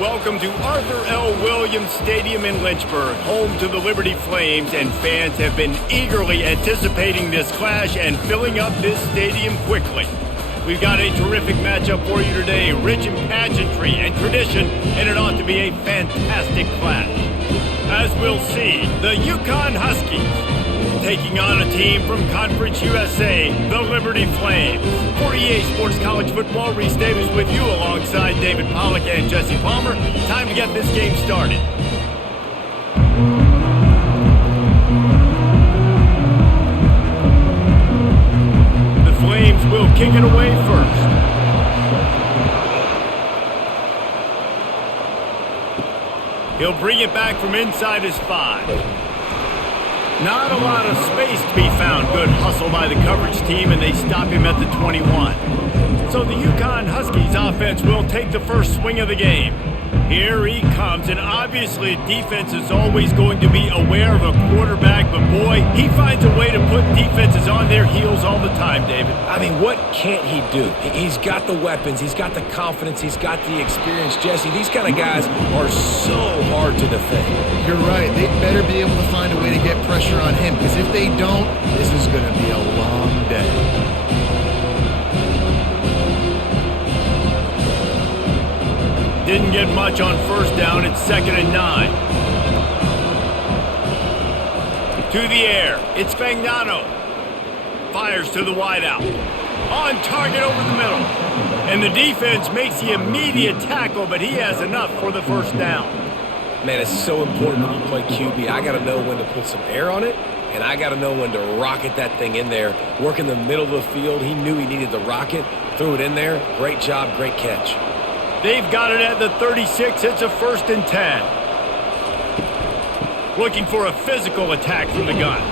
Welcome to Arthur L. Williams Stadium in Lynchburg, home to the Liberty Flames, and fans have been eagerly anticipating this clash and filling up this stadium quickly. We've got a terrific matchup for you today, rich in pageantry and tradition, and it ought to be a fantastic clash. As we'll see, the UConn Huskies taking on a team from Conference USA, the Liberty Flames. For EA Sports College Football, Reese Davis with you alongside David Pollack and Jesse Palmer. Time to get this game started. The Flames will kick it away first. He'll bring it back from inside his 5. Not a lot of space to be found. Good hustle by the coverage team, and they stop him at the 21. So the UConn Huskies offense will take the first swing of the game. Here he comes, and obviously defense is always going to be aware of a quarterback, but boy, he finds a way to put defenses on their heels all the time, David. I mean, what can't he do? He's got the weapons, he's got the confidence, he's got the experience. Jesse, these kind of guys are so hard to defend. You're right. They better be able to find a way to get pressure on him, because if they don't, this is going to be a long day. Didn't get much on first down. It's 2nd and 9. To the air. It's Fagnano. Fires to the wideout. On target over the middle. And the defense makes the immediate tackle, but he has enough for the first down. Man, it's so important when you play QB. I got to know when to put some air on it, and I got to know when to rocket that thing in there. Work in the middle of the field. He knew he needed the rocket. Threw it in there. Great job, great catch. They've got it at the 36. It's a 1st and 10. Looking for a physical attack from the gun.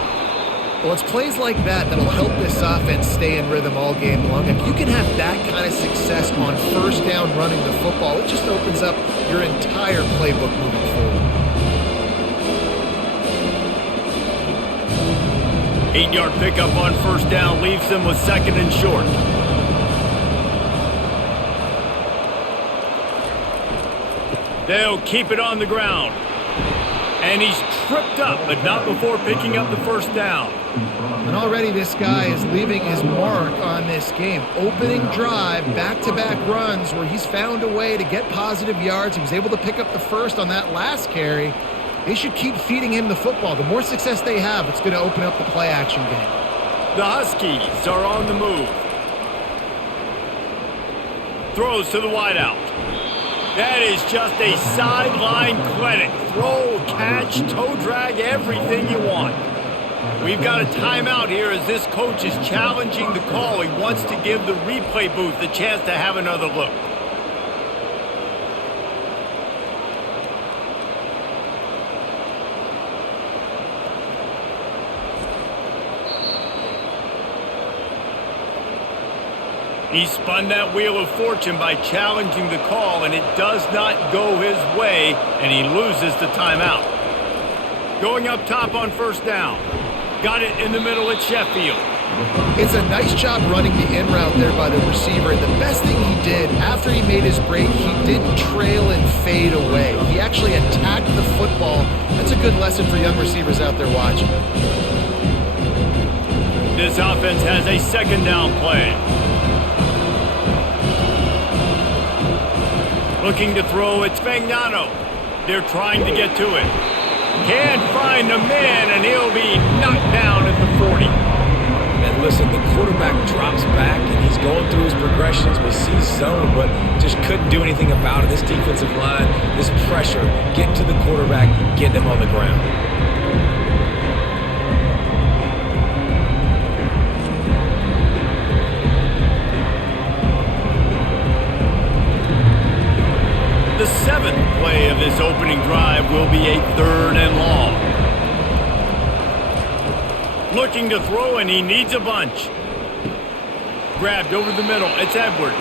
Well, it's plays like that that'll help this offense stay in rhythm all game long. If you can have that kind of success on first down running the football, it just opens up your entire playbook moving forward. 8-yard pickup on first down leaves them with 2nd and short. They'll keep it on the ground. And he's tripped up, but not before picking up the first down. And already this guy is leaving his mark on this game. Opening drive, back-to-back runs where he's found a way to get positive yards. He was able to pick up the first on that last carry. They should keep feeding him the football. The more success they have, it's going to open up the play-action game. The Huskies are on the move. Throws to the wideout. That is just a sideline clinic. Throw, catch, toe drag, everything you want. We've got a timeout here as this coach is challenging the call. He wants to give the replay booth the chance to have another look. He spun that wheel of fortune by challenging the call, and it does not go his way, and he loses the timeout. Going up top on first down. Got it in the middle at Sheffield. It's a nice job running the in route there by the receiver, and the best thing he did after he made his break, he didn't trail and fade away. He actually attacked the football. That's a good lesson for young receivers out there watching. This offense has a 2nd down play. Looking to throw, it's Fagnano. They're trying to get to it. Can't find a man, and he'll be knocked down at the 40. And listen, the quarterback drops back, and he's going through his progressions. We see zone, but just couldn't do anything about it. This defensive line, this pressure, getting to the quarterback, getting him on the ground. The 7th play of this opening drive will be a 3rd and long. Looking to throw, and he needs a bunch. Grabbed over the middle. It's Edwards.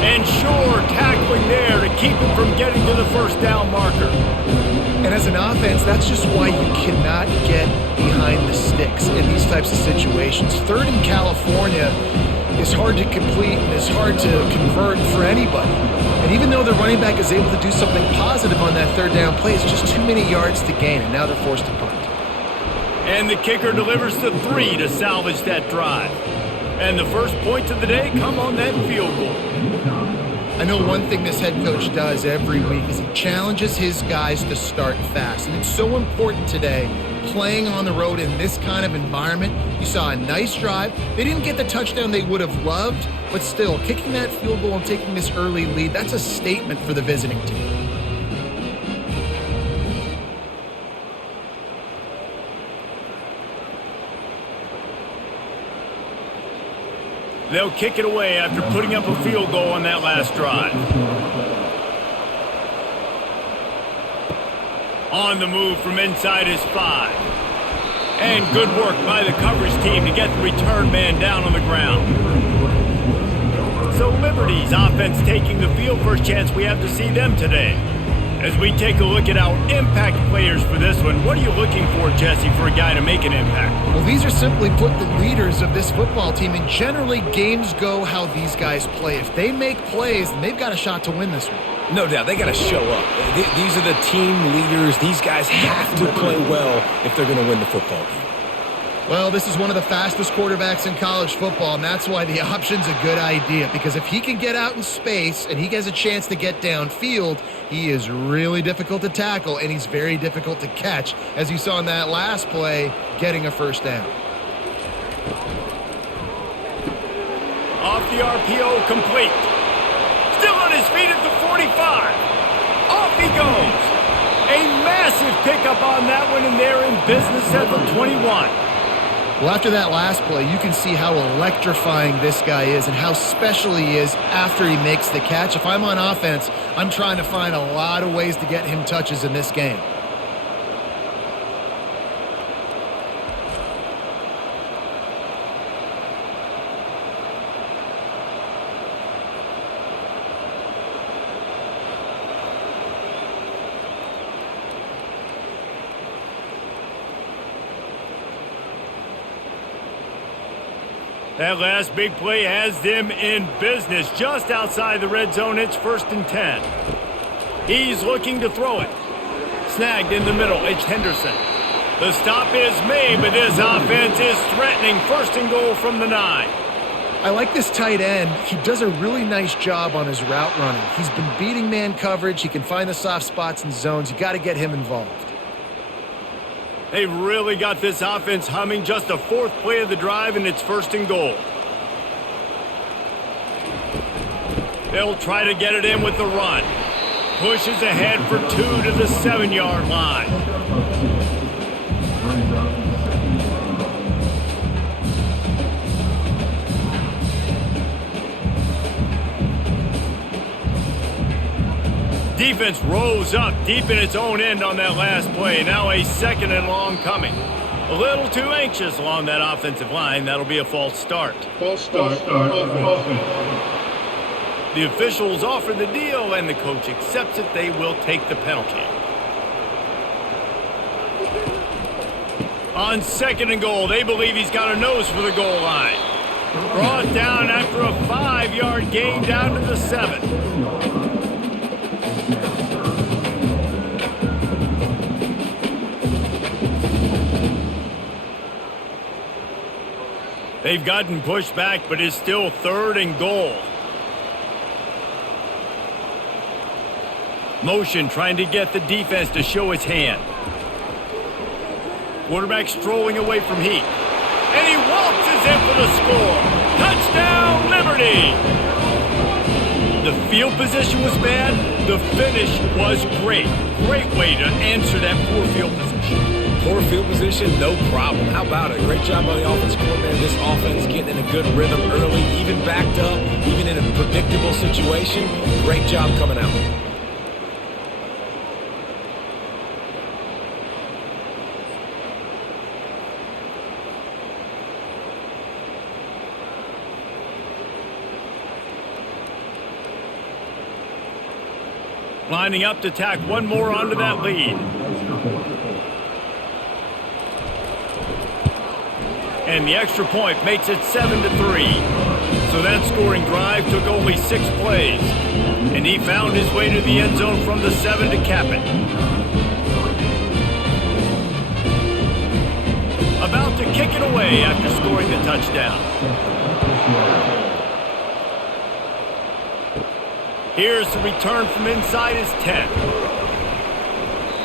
And Shore tackling there to keep him from getting to the first down marker. And as an offense, that's just why you cannot get behind the sticks in these types of situations. 3rd in California is hard to complete and is hard to convert for anybody. And even though the running back is able to do something positive on that third down play, it's just too many yards to gain, and now they're forced to punt. And the kicker delivers the 3 to salvage that drive. And the first points of the day come on that field goal. I know one thing this head coach does every week is he challenges his guys to start fast. And it's so important today, playing on the road in this kind of environment. You saw a nice drive. They didn't get the touchdown they would have loved, but still, kicking that field goal and taking this early lead, that's a statement for the visiting team. They'll kick it away after putting up a field goal on that last drive. On the move from inside his 5. And good work by the coverage team to get the return man down on the ground. So Liberty's offense taking the field. First chance we have to see them today. As we take a look at our impact players for this one, what are you looking for, Jesse, for a guy to make an impact? Well, these are simply put the leaders of this football team, and generally games go how these guys play. If they make plays, then they've got a shot to win this one. No doubt. They got to show up. These are the team leaders. These guys have to play well if they're going to win the football game. Well, this is one of the fastest quarterbacks in college football, and that's why the option's a good idea. Because if he can get out in space and he has a chance to get downfield, he is really difficult to tackle, and he's very difficult to catch, as you saw in that last play, getting a first down. Off the RPO, complete. Still on his feet at the 45. Off he goes. A massive pickup on that one, and they're in business at the 21. Well, after that last play, you can see how electrifying this guy is and how special he is after he makes the catch. If I'm on offense, I'm trying to find a lot of ways to get him touches in this game. That last big play has them in business. Just outside the red zone, it's 1st and 10. He's looking to throw it. Snagged in the middle, it's Henderson. The stop is made, but this offense is threatening. 1st and goal from the 9. I like this tight end. He does a really nice job on his route running. He's been beating man coverage. He can find the soft spots and zones. You got to get him involved. They've really got this offense humming. Just the 4th play of the drive, and it's 1st and goal. They'll try to get it in with the run. Pushes ahead for 2 to the 7-yard line. Defense rose up deep in its own end on that last play. Now a 2nd and long coming. A little too anxious along that offensive line. That'll be a false start. False start. The officials offer the deal, and the coach accepts it. They will take the penalty. On 2nd and goal, they believe he's got a nose for the goal line. Brought down after a 5-yard gain down to the 7. They've gotten pushed back, but it's still 3rd and goal. Motion trying to get the defense to show its hand. Quarterback strolling away from heat. And he waltzes in for the score. Touchdown, Liberty! The field position was bad. The finish was great. Great way to answer that poor field position. Poor field position, no problem. How about it? Great job by the offensive coordinator. This offense getting in a good rhythm early, even backed up, even in a predictable situation. Great job coming out. Lining up to tack one more onto that lead. And the extra point makes it 7-3. So that scoring drive took only 6 plays. And he found his way to the end zone from the 7 to cap it. About to kick it away after scoring the touchdown. Here's the return from inside his 10.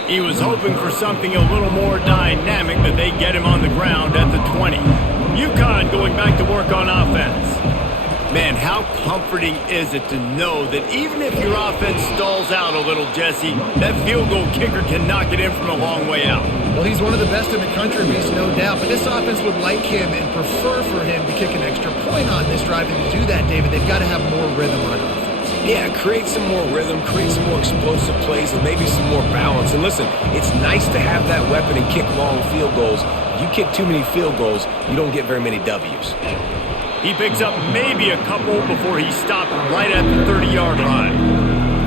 He was hoping for something a little more dynamic, but they get him on the ground at the 20. UConn going back to work on offense. Man, how comforting is it to know that even if your offense stalls out a little, Jesse, that field goal kicker can knock it in from a long way out. Well, he's one of the best in the country, Reese, no doubt. But this offense would like him and prefer for him to kick an extra point on this drive. And to do that, David, they've got to have more rhythm on offense. Yeah, create some more rhythm, create some more explosive plays, and maybe some more balance. And listen, it's nice to have that weapon and kick long field goals. If you kick too many field goals, you don't get very many W's. He picks up maybe a couple before he stopped right at the 30-yard line.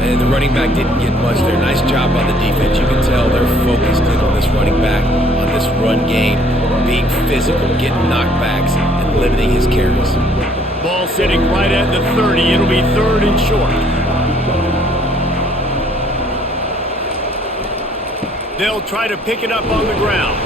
And the running back didn't get much there. Nice job by the defense. You can tell they're focused in on this running back, on this run game, being physical, getting knockbacks, and limiting his carries. Ball sitting right at the 30. It'll be 3rd and short. They'll try to pick it up on the ground.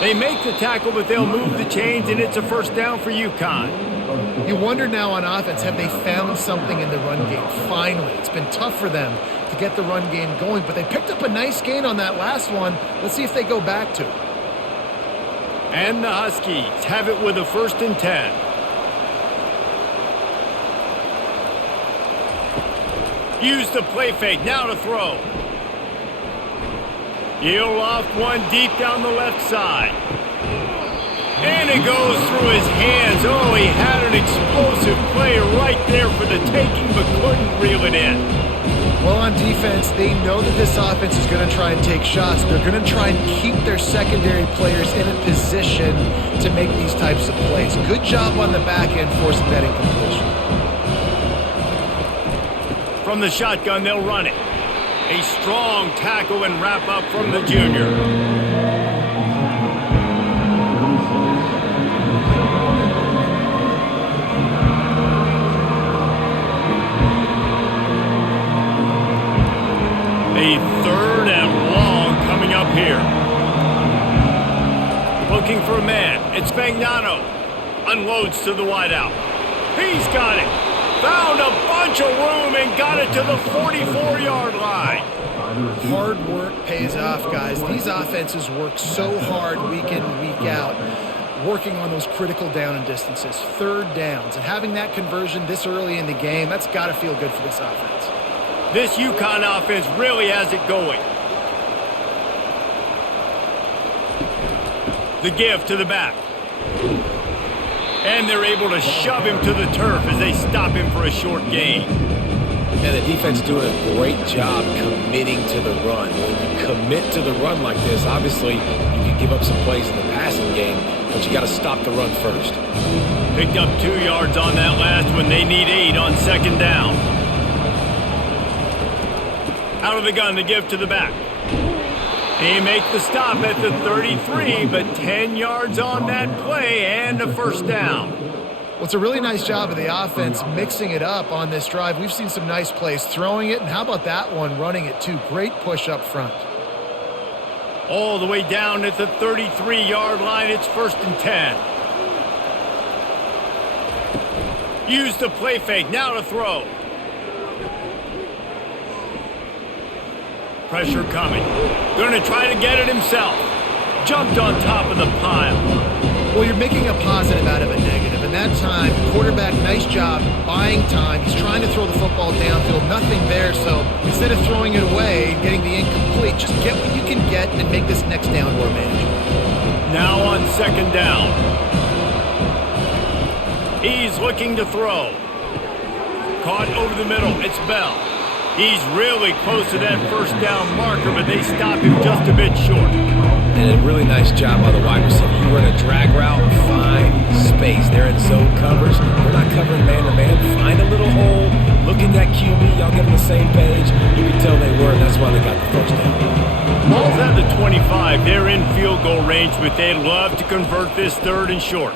They make the tackle, but they'll move the chains, and it's a first down for UConn. You wonder now on offense, have they found something in the run game? Finally, it's been tough for them to get the run game going, but they picked up a nice gain on that last one. Let's see if they go back to it. And the Huskies have it with a 1st and 10. Use the play fake, now to throw. He'll off one deep down the left side. And it goes through his hands. Oh, he had an explosive play right there for the taking, but couldn't reel it in. Well, on defense, they know that this offense is going to try and take shots. They're going to try and keep their secondary players in a position to make these types of plays. Good job on the back end forcing that incompletion. From the shotgun, they'll run it. A strong tackle and wrap up from the junior. A 3rd and long coming up here. Looking for a man. It's Fagnano. Unloads to the wideout. He's got it. Found a bunch of room and got it to the 44-yard line. Hard work pays off, guys. These offenses work so hard week in and week out, working on those critical down and distances, 3rd downs. And having that conversion this early in the game, that's got to feel good for this offense. This UConn offense really has it going. The give to the back. And they're able to shove him to the turf as they stop him for a short gain. And the defense doing a great job committing to the run. When you commit to the run like this, obviously you can give up some plays in the passing game, but you got to stop the run first. Picked up 2 yards on that last one. They need 8 on 2nd down. Out of the gun, the give to the back. He makes the stop at the 33, but 10 yards on that play and a 1st down. Well, it's a really nice job of the offense mixing it up on this drive. We've seen some nice plays throwing it, and how about that one running it too? Great push up front. All the way down at the 33-yard line, it's 1st and 10. Use the play fake, now to throw. Pressure coming. Going to try to get it himself. Jumped on top of the pile. Well, you're making a positive out of a negative. And that time, quarterback, nice job, buying time. He's trying to throw the football downfield. Nothing there, so instead of throwing it away and getting the incomplete, just get what you can get and make this next down more manageable. Now on 2nd down. He's looking to throw. Caught over the middle. It's Bell. He's really close to that 1st down marker, but they stop him just a bit short. And a really nice job by the wide receiver. You run a drag route, find space. They're in zone covers. They're not covering man-to-man. Find a little hole. Look at that QB. Y'all get on the same page. You can tell they were, and that's why they got the 1st down. Ball's at the 25. They're in field goal range, but they'd love to convert this 3rd and short.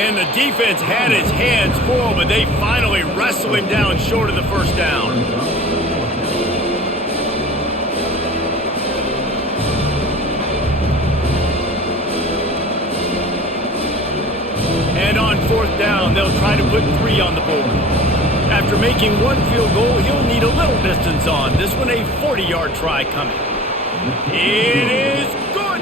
And the defense had his hands full, but they finally wrestle him down short of the first down. And on fourth down, they'll try to put 3 on the board. After making 1 field goal, he'll need a little distance on. This one a 40-yard try coming. It is good.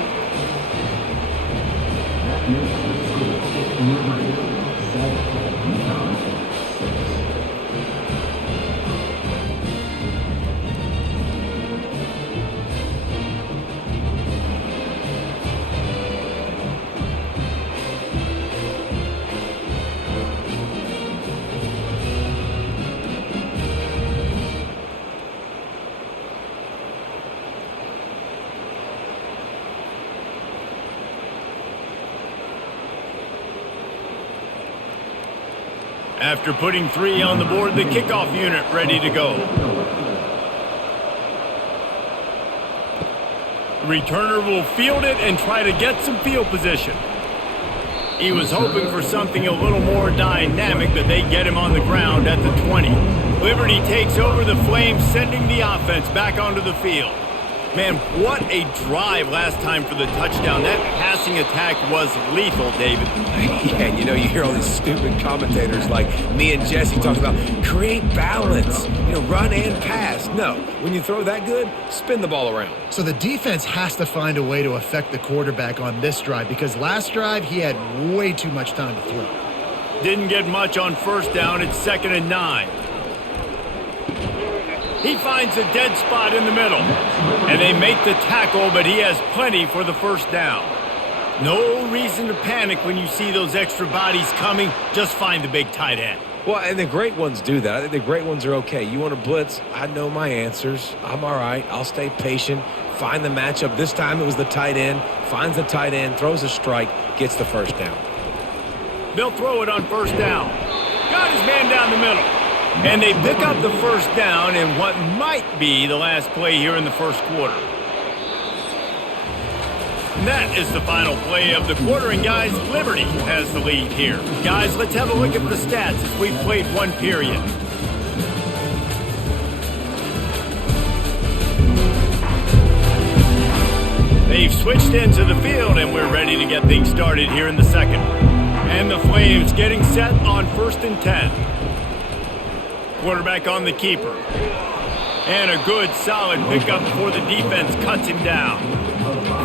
After putting 3 on the board, the kickoff unit ready to go. Returner will field it and try to get some field position. He was hoping for something a little more dynamic, but they get him on the ground at the 20. Liberty takes over the Flames, sending the offense back onto the field. Man, what a drive last time for the touchdown. That passing attack was lethal, David. Yeah, and you hear all these stupid commentators like me and Jesse talking about create balance, run and pass. No, when you throw that good, spin the ball around. So the defense has to find a way to affect the quarterback on this drive because last drive he had way too much time to throw. Didn't get much on first down. It's 2nd and 9. He finds a dead spot in the middle, and they make the tackle, but he has plenty for the first down. No reason to panic when you see those extra bodies coming. Just find the big tight end. Well, and the great ones do that. I think the great ones are okay. You want to blitz? I know my answers. I'm all right. I'll stay patient. Find the matchup. This time it was the tight end. Finds the tight end, throws a strike, gets the first down. They'll throw it on first down. Got his man down the middle. And they pick up the first down in what might be the last play here in the first quarter. And that is the final play of the quarter, and guys, Liberty has the lead here. Guys, let's have a look at the stats as we've played 1 period. They've switched into the field, and we're ready to get things started here in the second. And the Flames getting set on 1st and 10. Quarterback on the keeper. And a good, solid pickup before the defense cuts him down.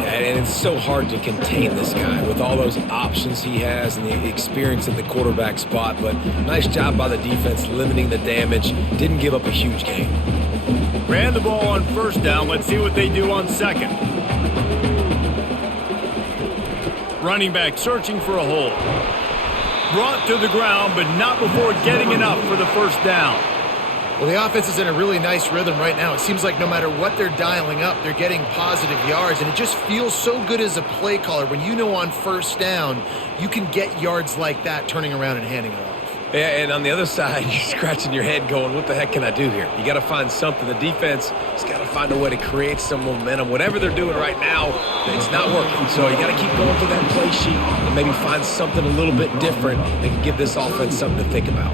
Yeah, and it's so hard to contain this guy with all those options he has and the experience at the quarterback spot. But nice job by the defense limiting the damage. Didn't give up a huge gain. Ran the ball on first down. Let's see what they do on second. Running back searching for a hole. Brought to the ground, but not before getting enough for the first down. Well, the offense is in a really nice rhythm right now. It seems like no matter what they're dialing up, they're getting positive yards, and it just feels so good as a play caller when you know on first down you can get yards like that turning around and handing it off. Yeah, and on the other side, you're scratching your head going, what the heck can I do here? You got to find something. The defense has got to find a way to create some momentum. Whatever they're doing right now, it's not working. So you got to keep going through that play sheet and maybe find something a little bit different that can give this offense something to think about.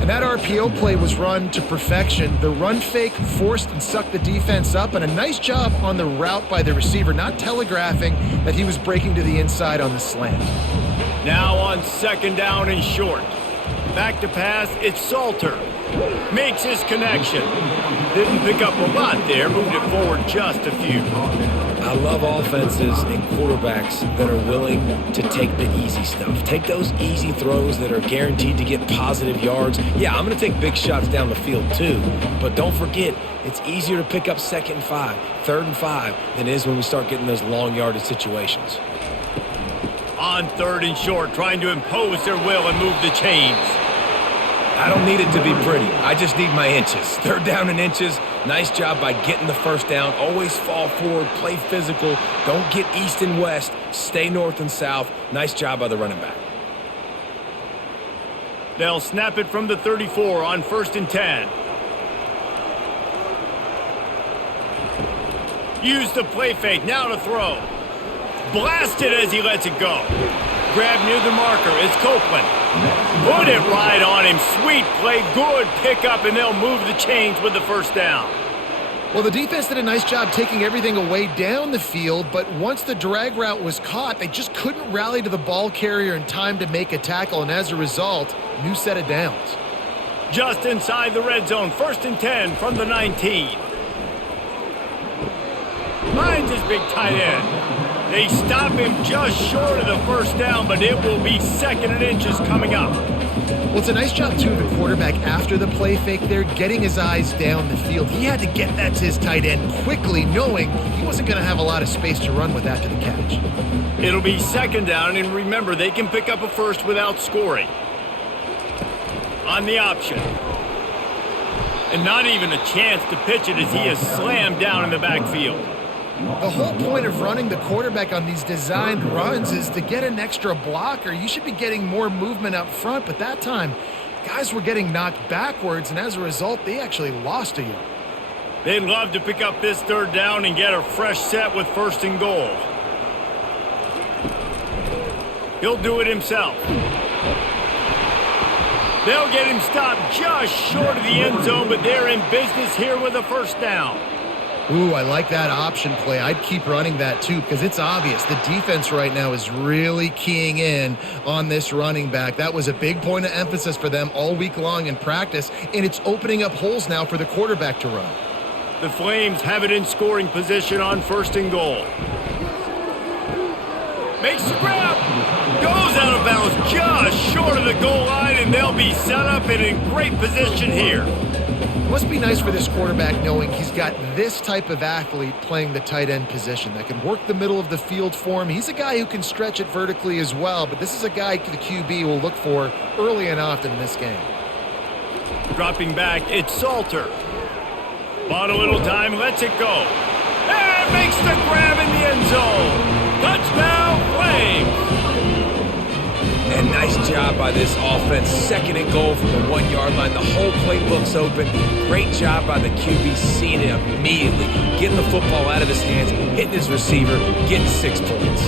And that RPO play was run to perfection. The run fake forced and sucked the defense up, and a nice job on the route by the receiver, not telegraphing that he was breaking to the inside on the slant. Now on 2nd down and short. Back to pass, it's Salter. Makes his connection. Didn't pick up a lot there, moved it forward just a few. I love offenses and quarterbacks that are willing to take the easy stuff. Take those easy throws that are guaranteed to get positive yards. Yeah, I'm going to take big shots down the field too, but don't forget, it's easier to pick up 2nd and 5, 3rd and 5 than it is when we start getting those long yardage situations. On 3rd and short, trying to impose their will and move the chains. I don't need it to be pretty. I just need my inches. 3rd down and inches. Nice job by getting the first down. Always fall forward, play physical. Don't get east and west. Stay north and south. Nice job by the running back. They'll snap it from the 34 on 1st and 10. Use the play fake. Now to throw. Blasted as he lets it go. grab near the marker is Copeland. Put it right on him. Sweet play, good pickup, and they'll move the chains with the first down. Well, the defense did a nice job taking everything away down the field, but once the drag route was caught, they just couldn't rally to the ball carrier in time to make a tackle, and as a result, new set of downs. Just inside the red zone, 1st and 10 from the 19. Finds his big tight end. They stop him just short of the first down, but it will be 2nd and inches coming up. Well, it's a nice job, too, of the quarterback after the play fake there, getting his eyes down the field. He had to get that to his tight end quickly, knowing he wasn't going to have a lot of space to run with after the catch. It'll be 2nd down, and remember, they can pick up a first without scoring. On the option. And not even a chance to pitch it as he is slammed down in the backfield. The whole point of running the quarterback on these designed runs is to get an extra blocker. You should be getting more movement up front, but that time, guys were getting knocked backwards, and as a result, they actually lost a yard. They'd love to pick up this 3rd down and get a fresh set with 1st and goal. He'll do it himself. They'll get him stopped just short of the end zone, but they're in business here with a 1st down. Ooh, I like that option play. I'd keep running that too because it's obvious the defense right now is really keying in on this running back. That was a big point of emphasis for them all week long in practice, and it's opening up holes now for the quarterback to run. The Flames have it in scoring position on 1st and goal. Makes the grab. Goes out of bounds just short of the goal line, and they'll be set up and in great position here. It must be nice for this quarterback knowing he's got this type of athlete playing the tight end position that can work the middle of the field for him. He's a guy who can stretch it vertically as well, but this is a guy the QB will look for early and often in this game. Dropping back, it's Salter. Bought a little time, lets it go. And makes the grab in the end zone. Touchdown, Flames! And nice job by this offense. 2nd and goal from the 1-yard line. The whole playbook's open. Great job by the QB seeing it immediately. Getting the football out of his hands, hitting his receiver, getting 6 points.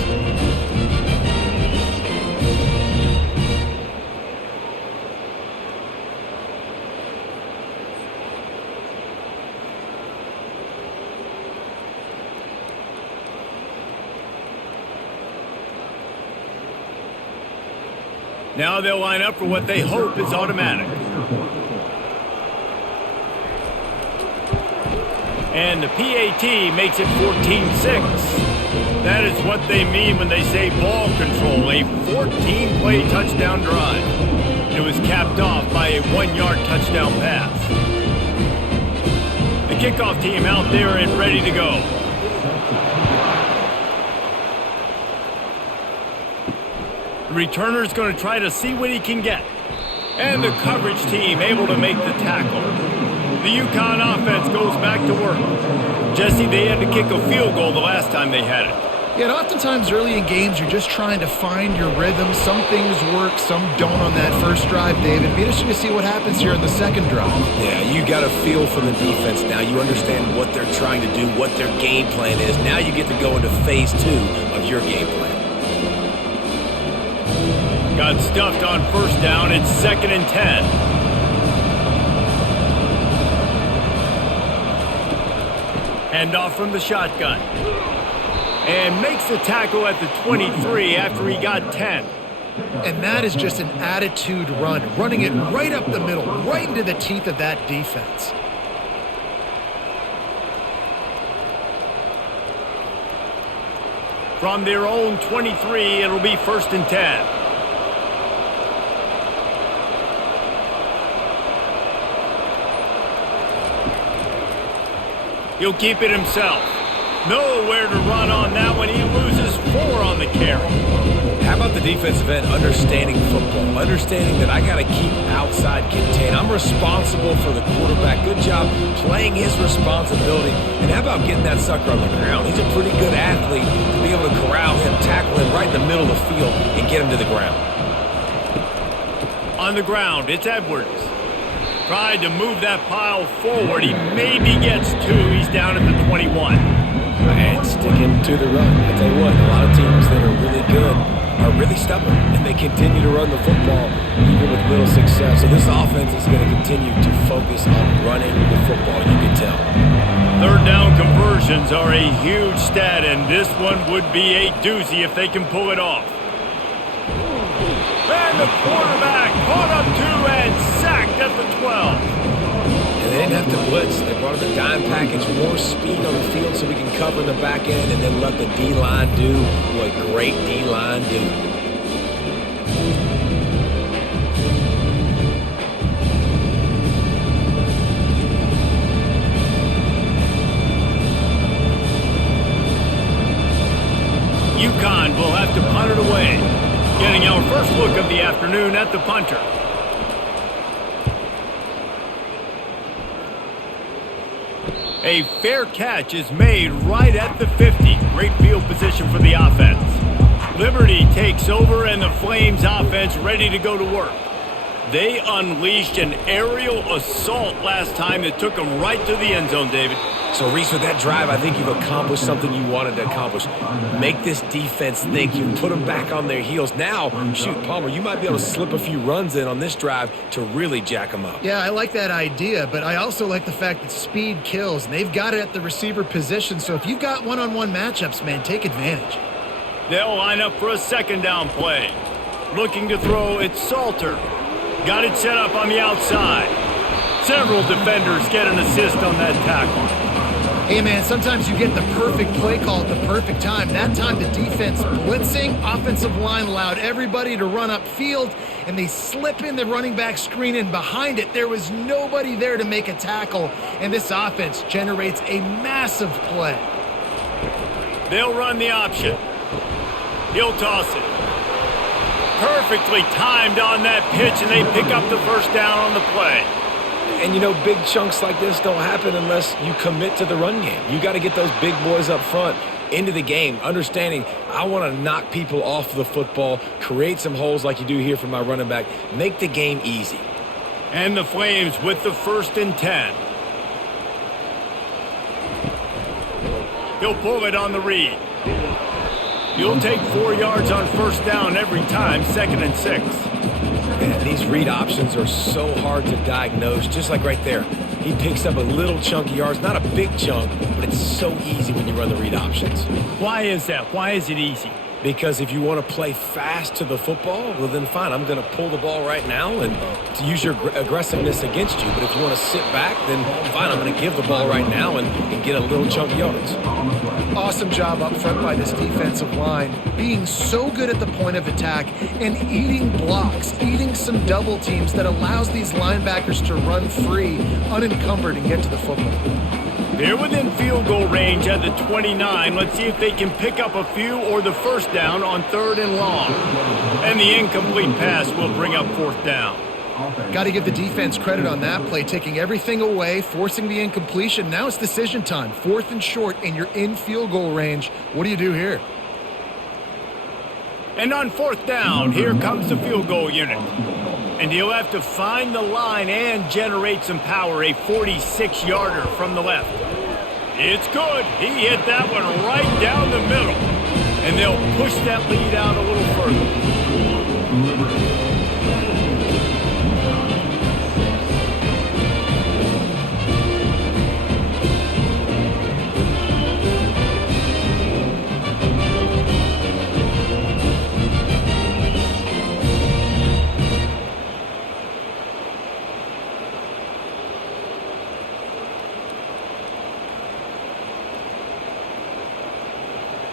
Now they'll line up for what they hope is automatic. And the PAT makes it 14-6. That is what they mean when they say ball control, a 14-play touchdown drive. It was capped off by a 1-yard touchdown pass. The kickoff team out there and ready to go. The returner's going to try to see what he can get. And the coverage team able to make the tackle. The UConn offense goes back to work. Jesse, they had to kick a field goal the last time they had it. Yeah, and oftentimes early in games, you're just trying to find your rhythm. Some things work, some don't on that first drive, David. It'd be interesting to see what happens here in the 2nd drive. Yeah, you got a feel for the defense now. You understand what they're trying to do, what their game plan is. Now you get to go into phase 2 of your game plan. Got stuffed on 1st down. It's 2nd and 10. Handoff from the shotgun. And makes the tackle at the 23 after he got 10. And that is just an attitude run, running it right up the middle, right into the teeth of that defense. From their own 23, it'll be 1st and 10. He'll keep it himself. Nowhere to run on that one. He loses 4 on the carry. How about the defensive end understanding football, understanding that I got to keep outside contained. I'm responsible for the quarterback. Good job playing his responsibility. And how about getting that sucker on the ground? He's a pretty good athlete to be able to corral him, tackle him right in the middle of the field, and get him to the ground. On the ground, it's Edwards. Tried to move that pile forward. He maybe gets 2. He's down at the 21. And sticking to the run. I tell you what, a lot of teams that are really good are really stubborn, and they continue to run the football even with little success. So this offense is going to continue to focus on running the football, you can tell. Third down conversions are a huge stat, and this one would be a doozy if they can pull it off. And the quarterback caught up 2 and sacked at the 12. And they didn't have to blitz. They brought in the dime package, more speed on the field so we can cover in the back end and then let the D-line do what great D-line do. UConn will have to punt it away. Getting our first look of the afternoon at the punter. A fair catch is made right at the 50. Great field position for the offense. Liberty takes over and the Flames offense ready to go to work. They unleashed an aerial assault last time that took them right to the end zone, David. So, Reese, with that drive, I think you've accomplished something you wanted to accomplish. Make this defense think. You put them back on their heels. Now, shoot, Palmer, you might be able to slip a few runs in on this drive to really jack them up. Yeah, I like that idea, but I also like the fact that speed kills, and they've got it at the receiver position. So if you've got one-on-one matchups, man, take advantage. They'll line up for a second down play. Looking to throw, it's Salter. Got it set up on the outside. Several defenders get an assist on that tackle. Hey, man, sometimes you get the perfect play call at the perfect time. That time the defense blitzing, offensive line allowed everybody to run upfield, and they slip in the running back screen, and behind it there was nobody there to make a tackle, and this offense generates a massive play. They'll run the option. He'll toss it. Perfectly timed on that pitch, and they pick up the first down on the play. And, you know, big chunks like this don't happen unless you commit to the run game. You got to get those big boys up front into the game, understanding I want to knock people off the football, create some holes like you do here for my running back, make the game easy. And the Flames with the 1st and 10. He'll pull it on the read. You'll take 4 yards on first down every time, 2nd and 6. Man, these read options are so hard to diagnose, just like right there. He picks up a little chunk of yards, not a big chunk, but it's so easy when you run the read options. Why is that? Why is it easy? Because if you want to play fast to the football, well then fine, I'm going to pull the ball right now and to use your aggressiveness against you. But if you want to sit back, then fine, I'm going to give the ball right now and get a little chunk of yards. Awesome job up front by this defensive line, being so good at the point of attack and eating blocks, eating some double teams that allows these linebackers to run free, unencumbered, and get to the football. They're within field goal range at the 29. Let's see if they can pick up a few or the first down on 3rd and long. And the incomplete pass will bring up 4th down. Got to give the defense credit on that play, taking everything away, forcing the incompletion. Now it's decision time, 4th and short, and you're in field goal range. What do you do here? And on 4th down, here comes the field goal unit. And he'll have to find the line and generate some power, a 46-yarder from the left. It's good. He hit that one right down the middle. And they'll push that lead out a little further.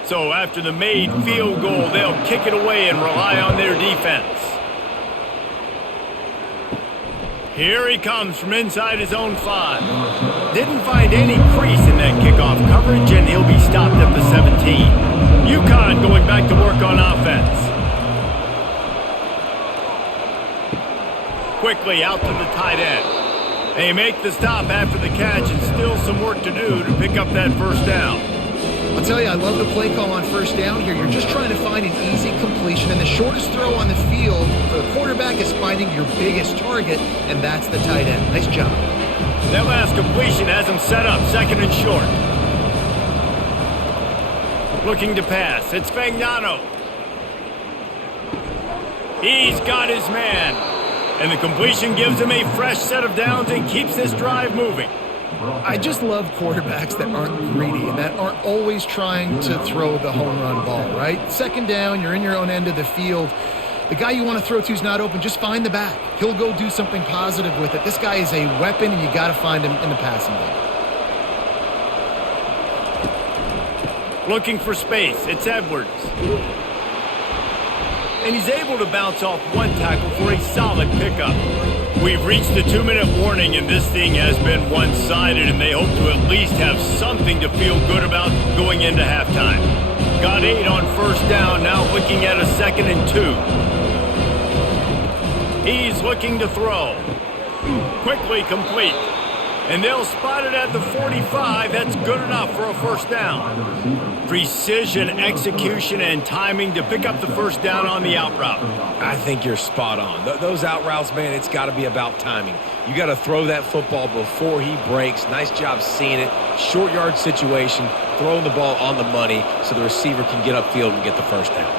So after the made field goal, they'll kick it away and rely on their defense. Here he comes from inside his own 5. Didn't find any crease in that kickoff coverage, and he'll be stopped at the 17. UConn going back to work on offense. Quickly out to the tight end. They make the stop after the catch, and still some work to do to pick up that first down. I'll tell you, I love the play call on first down here. You're just trying to find an easy completion, and the shortest throw on the field for the quarterback is finding your biggest target, and that's the tight end. Nice job. That last completion has him set up, 2nd and short. Looking to pass. It's Fagnano. He's got his man. And the completion gives him a fresh set of downs and keeps this drive moving. I just love quarterbacks that aren't greedy and that aren't always trying to throw the home run ball, right? Second down, you're in your own end of the field. The guy you want to throw to is not open. Just find the back. He'll go do something positive with it. This guy is a weapon, and you got to find him in the passing game. Looking for space. It's Edwards. And he's able to bounce off one tackle for a solid pickup. We've reached the 2-minute warning, and this thing has been one-sided, and they hope to at least have something to feel good about going into halftime. Got 8 on first down, now looking at a 2nd and 2. He's looking to throw. Quickly complete. And they'll spot it at the 45. That's good enough for a first down. Precision, execution, and timing to pick up the first down on the out route. I think you're spot on. Those out routes, man, it's got to be about timing. You got to throw that football before he breaks. Nice job seeing it. Short yard situation, throwing the ball on the money so the receiver can get upfield and get the first down.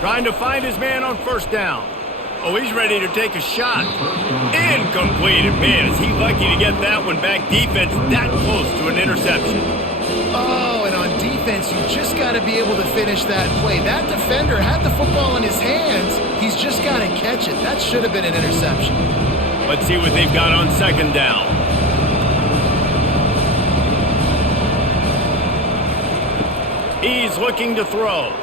Trying to find his man on first down. Oh, he's ready to take a shot. Incomplete. And man, is he lucky to get that one back. Defense that close to an interception. Oh, and on defense, you just got to be able to finish that play. That defender had the football in his hands. He's just got to catch it. That should have been an interception. Let's see what they've got on second down. He's looking to throw.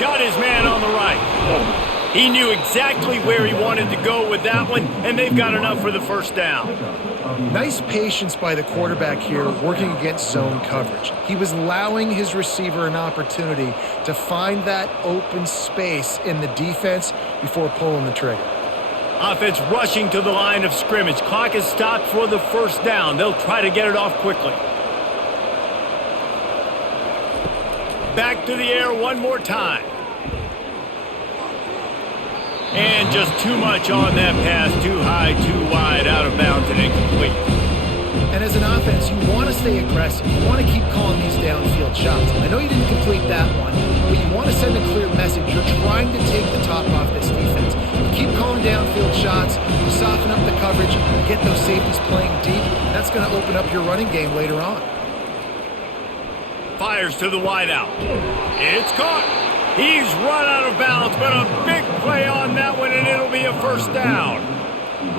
Got his man on the right. He knew exactly where he wanted to go with that one, and they've got enough for the first down. Nice patience by the quarterback here working against zone coverage. He was allowing his receiver an opportunity to find that open space in the defense before pulling the trigger. Offense rushing to the line of scrimmage. Clock is stopped for the first down. They'll try to get it off quickly. Back to the air one more time. And just too much on that pass. Too high, too wide, out of bounds, and incomplete. And as an offense, you want to stay aggressive. You want to keep calling these downfield shots. I know you didn't complete that one, but you want to send a clear message. You're trying to take the top off this defense. You keep calling downfield shots, you soften up the coverage, you get those safeties playing deep. That's going to open up your running game later on. Fires to the wideout. It's caught. He's run out of bounds, but a big play on that one, and it'll be a first down.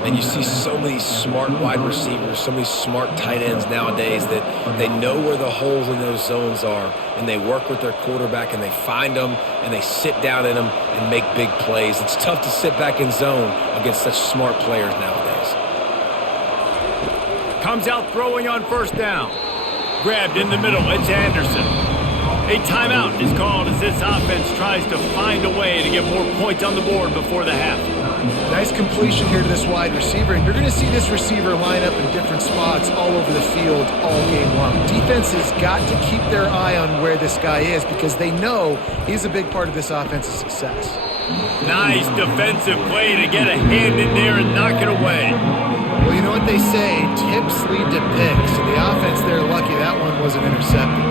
And you see so many smart wide receivers, so many smart tight ends nowadays that they know where the holes in those zones are, and they work with their quarterback, and they find them, and they sit down in them and make big plays. It's tough to sit back in zone against such smart players nowadays. Comes out throwing on first down. Grabbed in the middle. It's Anderson. A timeout is called as this offense tries to find a way to get more points on the board before the half. Nice completion here to this wide receiver, and you're going to see this receiver line up in different spots all over the field all game long. Defense has got to keep their eye on where this guy is because they know he's a big part of this offense's success. Nice defensive play to get a hand in there and knock it away. Well, you know what they say, tips lead to picks, and the offense there lucky that one wasn't intercepted.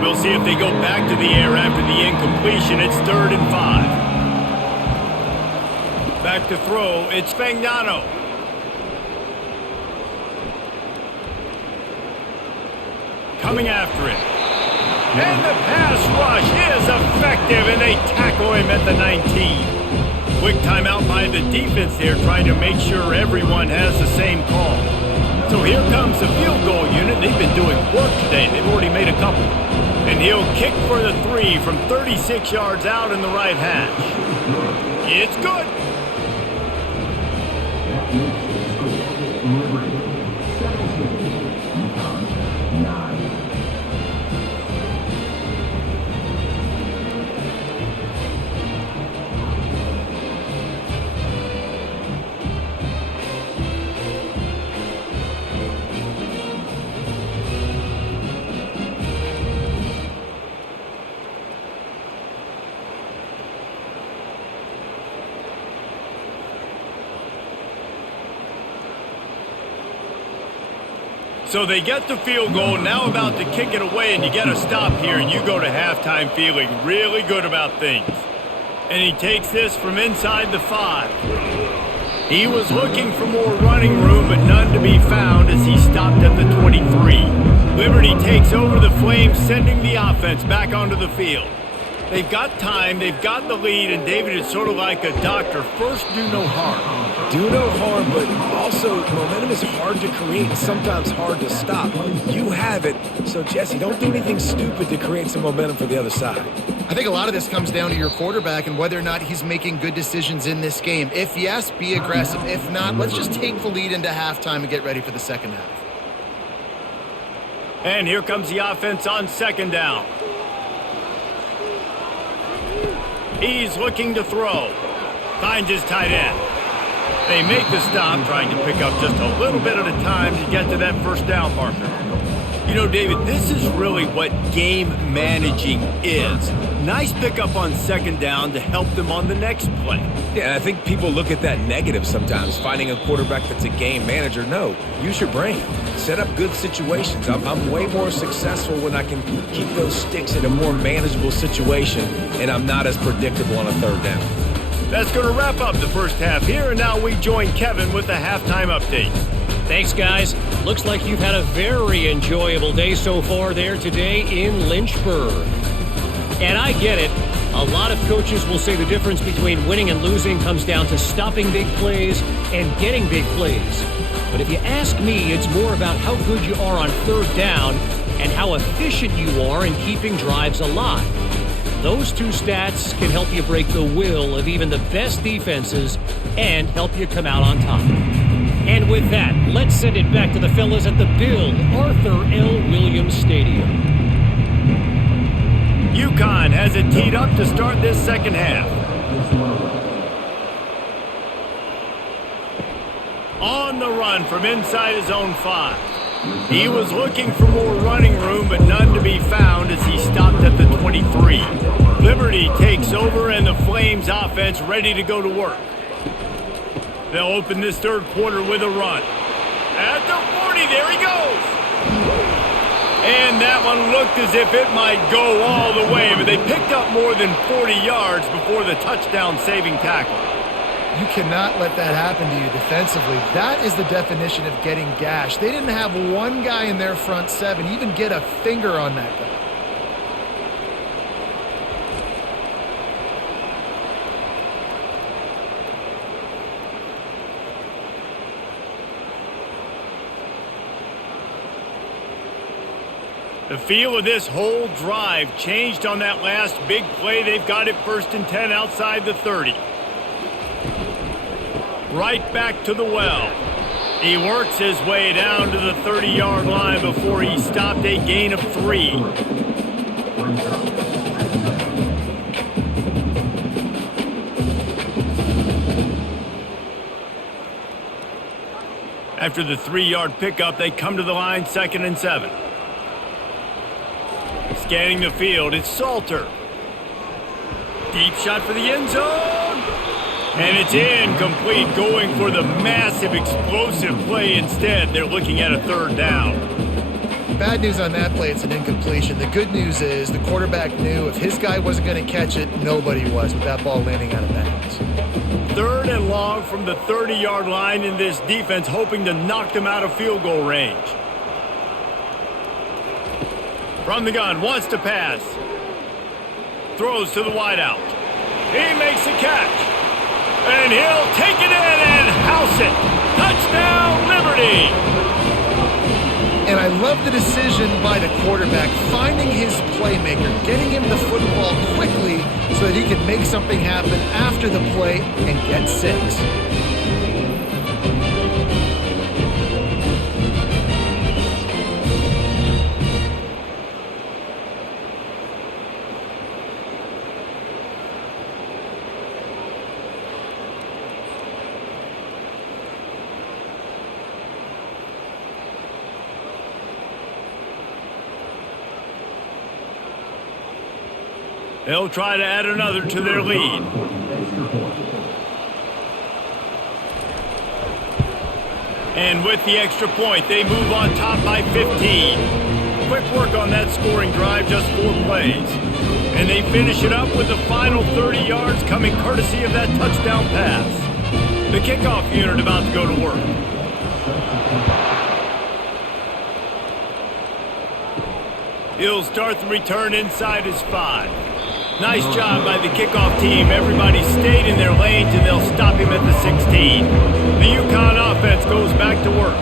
We'll see if they go back to the air after the incompletion. It's 3rd and 5. Back to throw. It's Fagnano. Coming after it. And the pass rush is effective, and they tackle him at the 19. Quick timeout by the defense there, trying to make sure everyone has the same call. So here comes the field goal unit. They've been doing work today. They've already made a couple. And he'll kick for the 3 from 36 yards out in the right hash. It's good. So they get the field goal, now about to kick it away, and you get a stop here, and you go to halftime feeling really good about things. And he takes this from inside the 5. He was looking for more running room, but none to be found as he stopped at the 23. Liberty takes over the Flames, sending the offense back onto the field. They've got time, they've got the lead, and David is sort of like a doctor. First, do no harm. Do no harm, but also momentum is hard to create and sometimes hard to stop. You have it, so Jesse, don't do anything stupid to create some momentum for the other side. I think a lot of this comes down to your quarterback and whether or not he's making good decisions in this game. If yes, be aggressive. If not, let's just take the lead into halftime and get ready for the second half. And here comes the offense on second down. He's looking to throw. Finds his tight end. They make the stop, trying to pick up just a little bit at a time to get to that first down marker. You know, David, this is really what game managing is. Nice pickup on second down to help them on the next play. Yeah, and I think people look at that negative sometimes, finding a quarterback that's a game manager. No, use your brain. Set up good situations. I'm way more successful when I can keep those sticks in a more manageable situation, and I'm not as predictable on a third down. That's going to wrap up the first half here, and now we join Kevin with the halftime update. Thanks, guys. Looks like you've had a very enjoyable day so far there today in Lynchburg. And I get it. A lot of coaches will say the difference between winning and losing comes down to stopping big plays and getting big plays. But if you ask me, it's more about how good you are on third down and how efficient you are in keeping drives alive. Those two stats can help you break the will of even the best defenses and help you come out on top. And with that, let's send it back to the fellas at the Bill Arthur L. Williams Stadium. UConn has it teed up to start this second half. On the run from inside his own 5. He was looking for more running room, but none to be found as he stopped at the 23. Liberty takes over, and the Flames offense ready to go to work. They'll open this third quarter with a run. At the 40, there he goes. And that one looked as if it might go all the way, but they picked up more than 40 yards before the touchdown-saving tackle. You cannot let that happen to you defensively. That is the definition of getting gashed. They didn't have one guy in their front 7 even get a finger on that guy. The feel of this whole drive changed on that last big play. They've got it 1st and 10 outside the 30. Right back to the well. He works his way down to the 30-yard line before he stopped, a gain of 3. After the 3-yard pickup, they come to the line 2nd and 7. Scanning the field, it's Salter. Deep shot for the end zone. And it's incomplete, going for the massive explosive play instead. They're looking at a 3rd down. Bad news on that play, it's an incompletion. The good news is the quarterback knew if his guy wasn't going to catch it, nobody was with that ball landing out of bounds. 3rd and long from the 30-yard line, in this defense hoping to knock them out of field goal range. From the gun, wants to pass. Throws to the wideout. He makes a catch. And he'll take it in and house it. Touchdown, Liberty! And I love the decision by the quarterback, finding his playmaker, getting him the football quickly so that he can make something happen after the play and get 6. They'll try to add another to their lead. And with the extra point, they move on top by 15. Quick work on that scoring drive, just 4 plays. And they finish it up with the final 30 yards coming courtesy of that touchdown pass. The kickoff unit about to go to work. He'll start the return inside his 5. Nice job by the kickoff team. Everybody stayed in their lanes, and they'll stop him at the 16. The UConn offense goes back to work.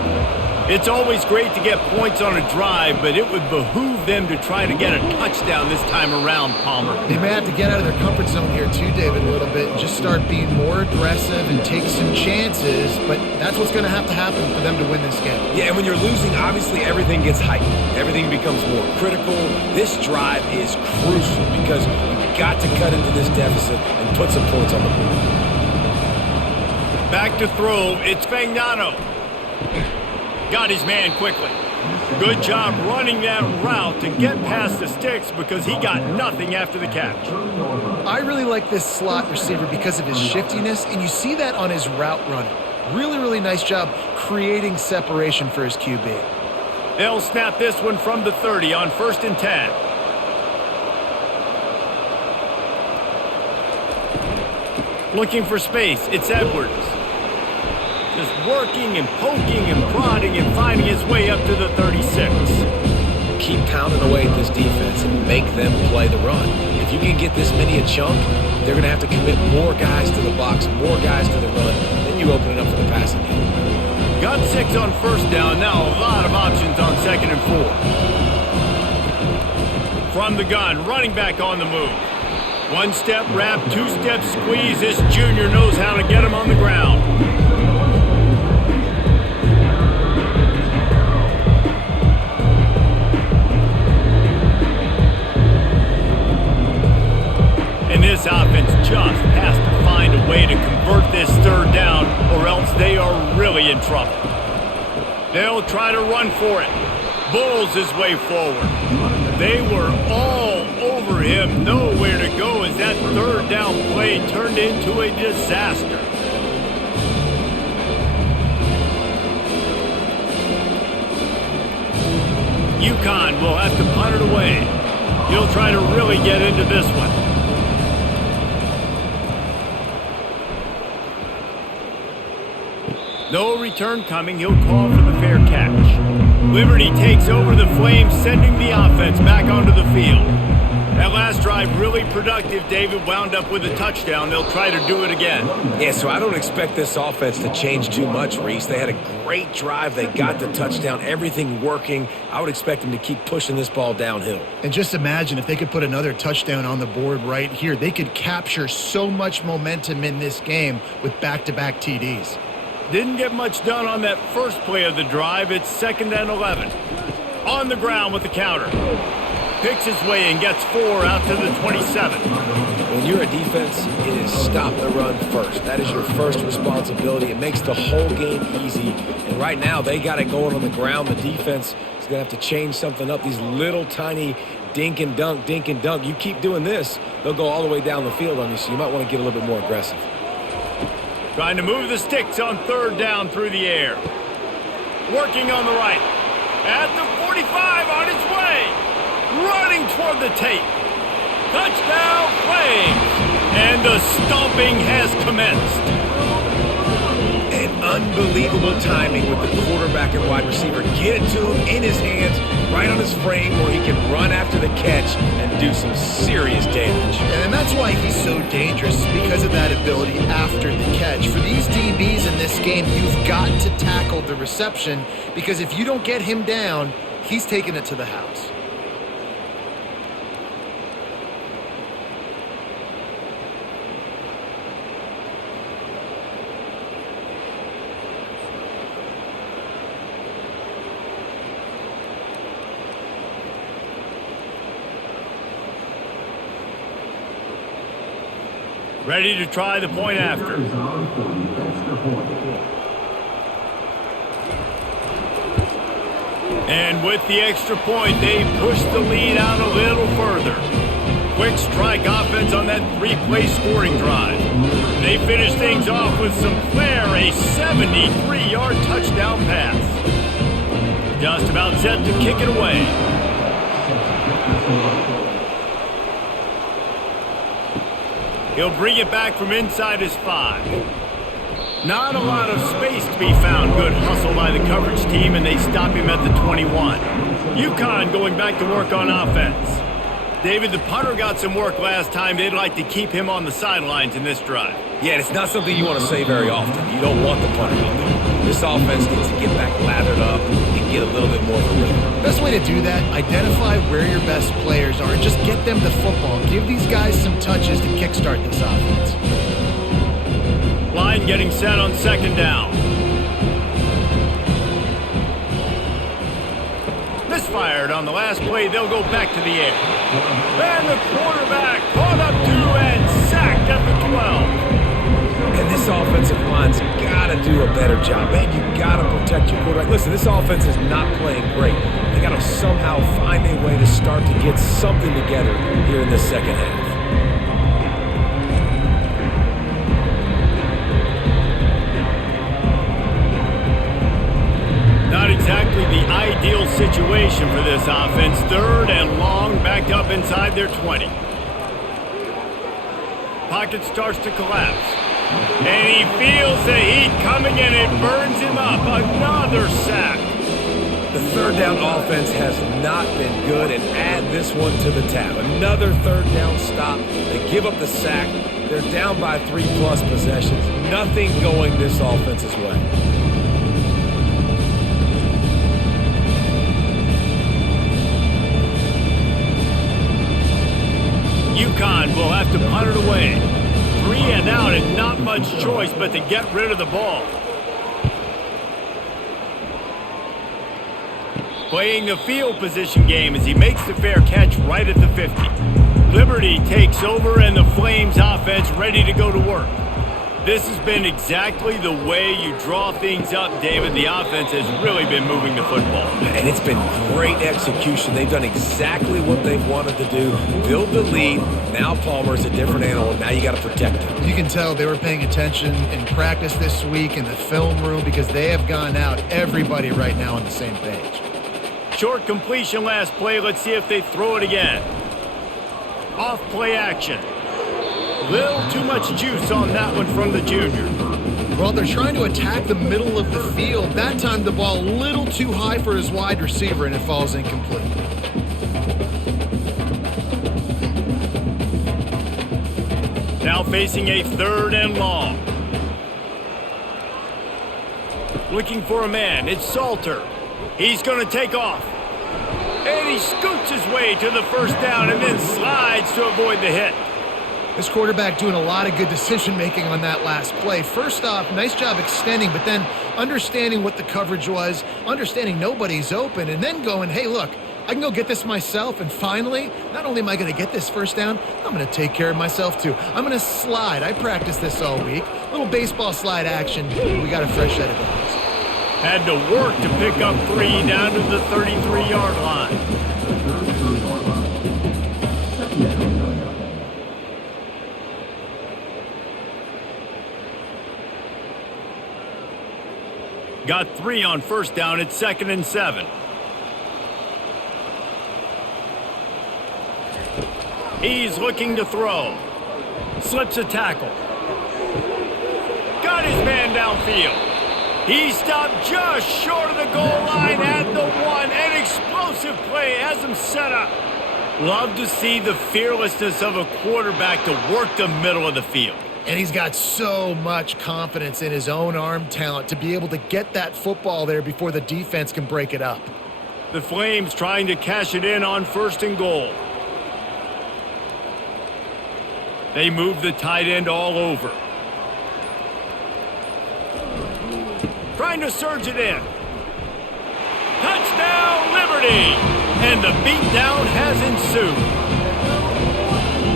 It's always great to get points on a drive, but it would behoove them to try to get a touchdown this time around, Palmer. They may have to get out of their comfort zone here too, David, a little bit, and just start being more aggressive and take some chances, but that's what's going to happen for them to win this game. Yeah, and when you're losing, obviously everything gets heightened. Everything becomes more critical. This drive is crucial because you've got to cut into this deficit and put some points on the board. Back to throw, it's Fagnano. Got his man quickly. Good job running that route to get past the sticks because he got nothing after the catch. I really like this slot receiver because of his shiftiness, and you see that on his route running. Really, really nice job creating separation for his QB. They'll snap this one from the 30 on 1st and 10. Looking for space, it's Edwards. Just working and poking and prodding and finding his way up to the 36. Keep pounding away at this defense and make them play the run. If you can get this many a chunk, they're going to have to commit more guys to the box, more guys to the run. Then you open it up for the passing game. Got 6 on 1st down. Now a lot of options on 2nd and 4. From the gun, running back on the move. 1-step wrap, 2-step squeeze. This junior knows how to get him on the ground. This offense just has to find a way to convert this 3rd down or else they are really in trouble. They'll try to run for it. Bulls his way forward. They were all over him. Nowhere to go as that 3rd down play turned into a disaster. UConn will have to punt it away. He'll try to really get into this one. No return coming. He'll call for the fair catch. Liberty takes over the Flames, sending the offense back onto the field. That last drive really productive. David wound up with a touchdown. They'll try to do it again. Yeah, so I don't expect this offense to change too much, Reese. They had a great drive. They got the touchdown. Everything working. I would expect them to keep pushing this ball downhill. And just imagine if they could put another touchdown on the board right here. They could capture so much momentum in this game with back-to-back TDs. Didn't get much done on that first play of the drive. It's 2nd and 11. On the ground with the counter. Picks his way and gets 4 out to the 27. When you're a defense, it is stop the run first. That is your first responsibility. It makes the whole game easy. And right now, they got it going on the ground. The defense is going to have to change something up. These little tiny dink and dunk, dink and dunk. You keep doing this, they'll go all the way down the field on you, so you might want to get a little bit more aggressive. Trying to move the sticks on 3rd down through the air. Working on the right. At the 45 on his way. Running toward the tape. Touchdown Flames. And the stomping has commenced. And unbelievable timing with the quarterback and wide receiver. Get it to him in his hands, right on his frame where he can run after the catch and do some serious damage. And that's why he's so dangerous, because of that ability after the catch. For these DBs in this game, you've got to tackle the reception, because if you don't get him down, he's taking it to the house. Ready to try the point after. And with the extra point, they push the lead out a little further. quick strike offense on that 3-play scoring drive. They finish things off with some flair, a 73-yard touchdown pass. Just about set to kick it away. He'll bring it back from inside his 5. Not a lot of space to be found. Good hustle by the coverage team, and they stop him at the 21. UConn going back to work on offense. David, the punter got some work last time. They'd like to keep him on the sidelines in this drive. Yeah, it's not something you want to say very often. You don't want the punter out there. This offense needs to get back lathered up and get a little bit more of a rhythm. Best way to do that, identify where your best players are and just get them the football. Give these guys some touches to kickstart this offense. Line getting set on second down. Misfired on the last play. They'll go back to the air. And the quarterback caught up to and sacked at the 12. And this offensive line's got to do a better job, man. You got to protect your quarterback. Listen, this offense is not playing great. They got to somehow find a way to start to get something together here in the second half. Not exactly the ideal situation for this offense. Third and long, backed up inside their 20. Pocket starts to collapse. And he feels the heat coming and it burns him up. Another sack. The third down offense has not been good, and add this one to the tab. Another third down stop. They give up the sack. They're down by 3+ possessions. Nothing going this offense's way. UConn will have to punt it away. 3 and out and not much choice but to get rid of the ball. Playing the field position game as he makes the fair catch right at the 50. Liberty takes over and the Flames offense ready to go to work. This has been exactly the way you draw things up, David. The offense has really been moving the football. And it's been great execution. They've done exactly what they've wanted to do. Build the lead. Now Palmer's a different animal. Now you got to protect him. You can tell they were paying attention in practice this week in the film room because they have gone out, everybody right now on the same page. Short completion last play. Let's see if they throw it again. Off play action. Little too much juice on that one from the junior. Well, they're trying to attack the middle of the field. That time the ball a little too high for his wide receiver and it falls incomplete. Now facing a 3rd and long. Looking for a man. It's Salter. He's going to take off. And he scoots his way to the first down and then slides to avoid the hit. This quarterback doing a lot of good decision-making on that last play. First off, nice job extending, but then understanding what the coverage was, understanding nobody's open, and then going, hey, look, I can go get this myself, and finally, not only am I going to get this first down, I'm going to take care of myself too. I'm going to slide. I practiced this all week. Little baseball slide action. We got a fresh set of downs. Had to work to pick up 3 down to the 33-yard line. Got 3 on first down. It's 2nd and 7. He's looking to throw. Slips a tackle. Got his man downfield. He stopped just short of the goal line at the 1. An explosive play has him set up. Love to see the fearlessness of a quarterback to work the middle of the field. And he's got so much confidence in his own arm talent to be able to get that football there before the defense can break it up. The Flames trying to cash it in on 1st and goal. They move the tight end all over. Trying to surge it in. Touchdown, Liberty! And the beatdown has ensued.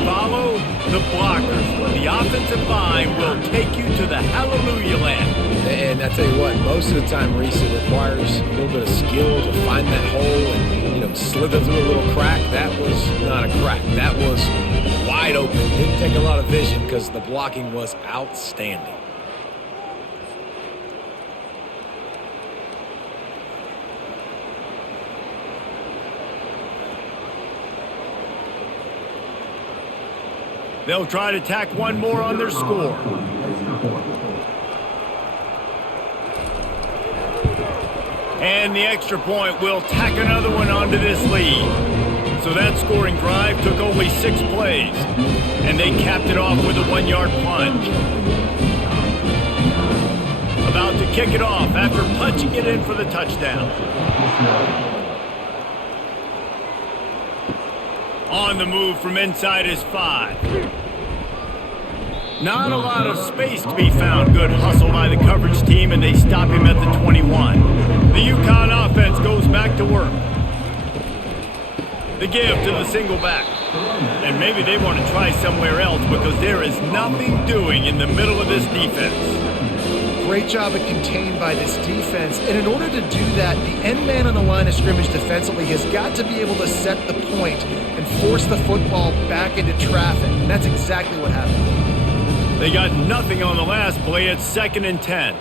Follow the blockers. The offensive line will take you to the hallelujah land. And I tell you what, most of the time, Reese, it requires a little bit of skill to find that hole and slither through a little crack. That was not a crack. That was wide open. Didn't take a lot of vision because the blocking was outstanding. They'll try to tack one more on their score. And the extra point will tack another one onto this lead. So that scoring drive took only 6 plays. And they capped it off with a 1-yard plunge. About to kick it off after punching it in for the touchdown. On the move from inside his 5. Not a lot of space to be found. Good hustle by the coverage team, and they stop him at the 21. The UConn offense goes back to work. The give to the single back. And maybe they want to try somewhere else because there is nothing doing in the middle of this defense. Great job of contained by this defense. And in order to do that, the end man on the line of scrimmage defensively has got to be able to set the point and force the football back into traffic. And that's exactly what happened. They got nothing on the last play. It's 2nd and 10.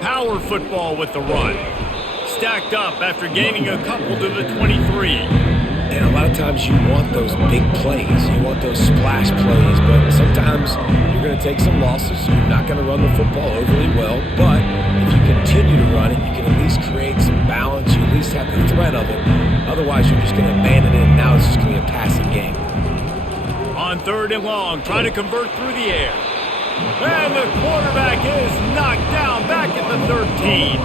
Power football with the run. Stacked up after gaining a couple to the 23. And a lot of times you want those big plays. You want those splash plays. But sometimes you're going to take some losses. You're not going to run the football overly well. But if you continue to run it, you can at least create some balance. You at least have the threat of it. Otherwise, you're just going to abandon it. And now it's just going to be a passing game. On 3rd and long, trying to convert through the air. And the quarterback is knocked down back at the 13.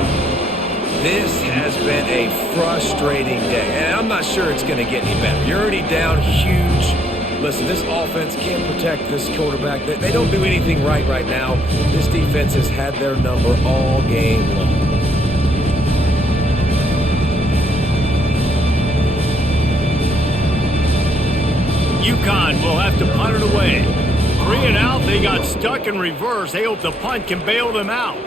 This has been a frustrating day, and I'm not sure it's going to get any better. You're already down huge. Listen, this offense can't protect this quarterback. They don't do anything right now. This defense has had their number all game long. UConn will have to punt it away. 3 and out, they got stuck in reverse. They hope the punt can bail them out.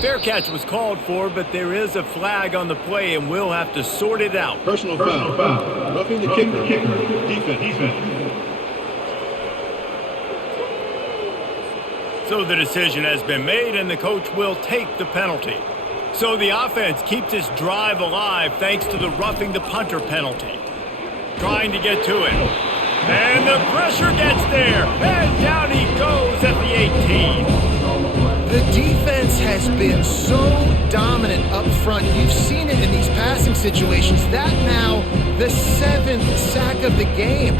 Fair catch was called for, but there is a flag on the play, and we'll have to sort it out. Personal foul. Roughing the kicker. Defense. So the decision has been made, and the coach will take the penalty. So the offense keeps this drive alive thanks to the roughing the punter penalty. Trying to get to it. And the pressure gets there. And down he goes at the 18. The defense has been so dominant up front. You've seen it in these passing situations. That now the 7th sack of the game.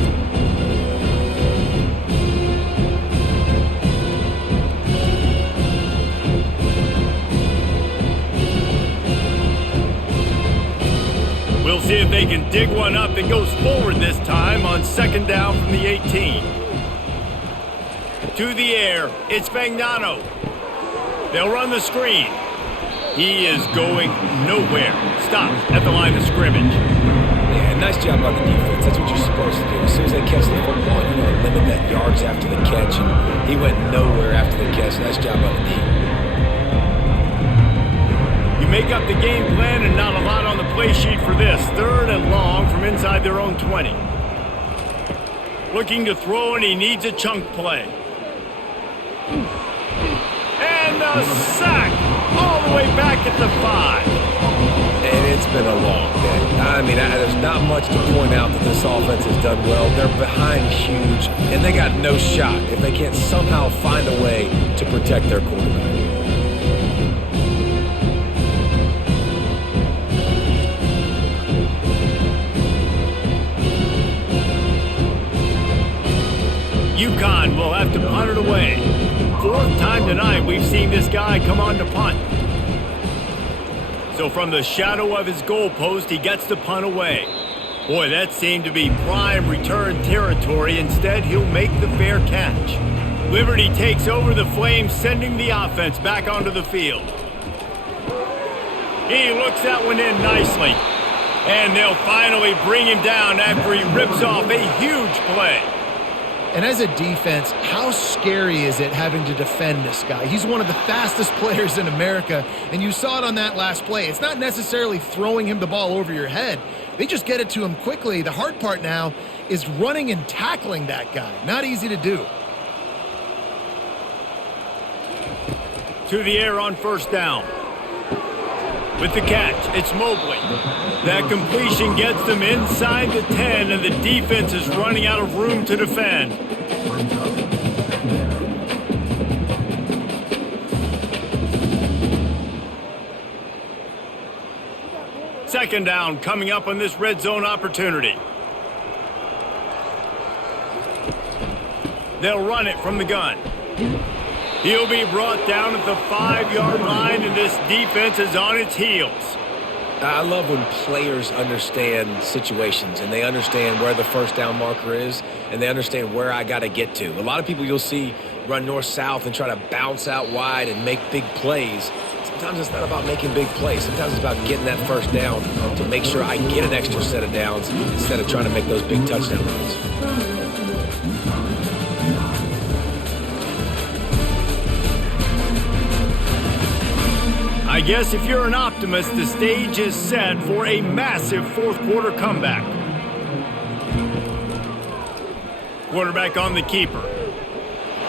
We'll see if they can dig one up that goes forward this time on 2nd down from the 18. To the air, it's Fagnano. They'll run the screen. He is going nowhere. Stopped at the line of scrimmage. Yeah, nice job by the defense. That's what you're supposed to do. As soon as they catch the football, you want to limit that yards after the catch, and he went nowhere after the catch. Nice job by the D. You make up the game plan and not a lot on the play sheet for this. 3rd and long from inside their own 20. Looking to throw, and he needs a chunk play. And a sack all the way back at the 5. And it's been a long day. I mean, there's not much to point out that this offense has done well. They're behind huge, and they got no shot if they can't somehow find a way to protect their quarterback. UConn will have to punt it away. 4th time tonight we've seen this guy come on to punt. So from the shadow of his goalpost, he gets the punt away. Boy, that seemed to be prime return territory. Instead, he'll make the fair catch. Liberty takes over the Flames, sending the offense back onto the field. He looks that one in nicely. And they'll finally bring him down after he rips off a huge play. And as a defense, how scary is it having to defend this guy? He's one of the fastest players in America, and you saw it on that last play. It's not necessarily throwing him the ball over your head. They just get it to him quickly. The hard part now is running and tackling that guy. Not easy to do. To the air on first down. With the catch, it's Mobley. That completion gets them inside the 10, and the defense is running out of room to defend. Second down coming up on this red zone opportunity. They'll run it from the gun. He'll be brought down at the 5-yard line, and this defense is on its heels. I love when players understand situations and they understand where the first down marker is and they understand where I got to get to. A lot of people you'll see run north-south and try to bounce out wide and make big plays. Sometimes it's not about making big plays. Sometimes it's about getting that first down to make sure I get an extra set of downs instead of trying to make those big touchdown runs. I guess if you're an optimist, the stage is set for a massive fourth-quarter comeback. Quarterback on the keeper.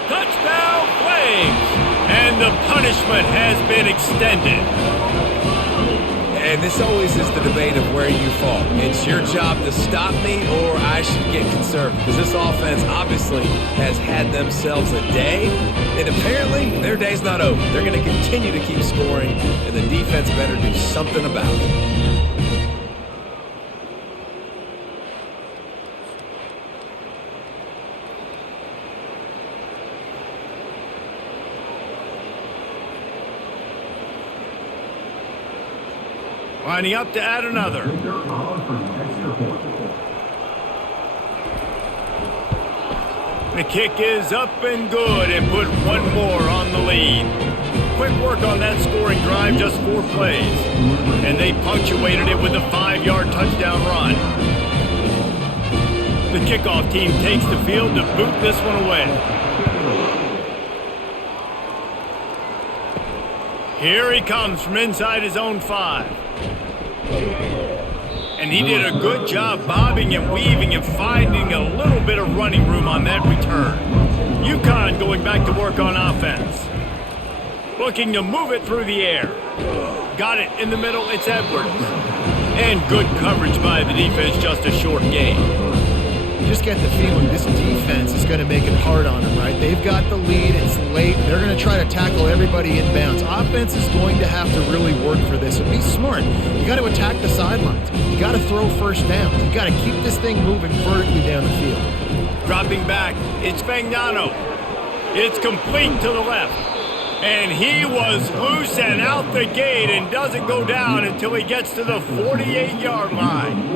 Touchdown Flames! And the punishment has been extended. And this always is the debate of where you fall. It's your job to stop me or I should get concerned. Because this offense obviously has had themselves a day. And apparently their day's not over. They're going to continue to keep scoring. And the defense better do something about it. Lining up to add another. The kick is up and good and put one more on the lead. Quick work on that scoring drive, just 4 plays. And they punctuated it with a 5-yard touchdown run. The kickoff team takes the field to boot this one away. Here he comes from inside his own 5. And he did a good job bobbing and weaving and finding a little bit of running room on that return. UConn going back to work on offense. Looking to move it through the air. Got it in the middle, it's Edwards. And good coverage by the defense, just a short gain. You just get the feeling this defense is going to make it hard on them, right? They've got the lead. It's late. They're going to try to tackle everybody in bounds. Offense is going to have to really work for this. So be smart. You got to attack the sidelines. You got to throw first downs. You got to keep this thing moving vertically down the field. Dropping back, it's Fagnano. It's complete to the left. And he was loose and out the gate and doesn't go down until he gets to the 48-yard line.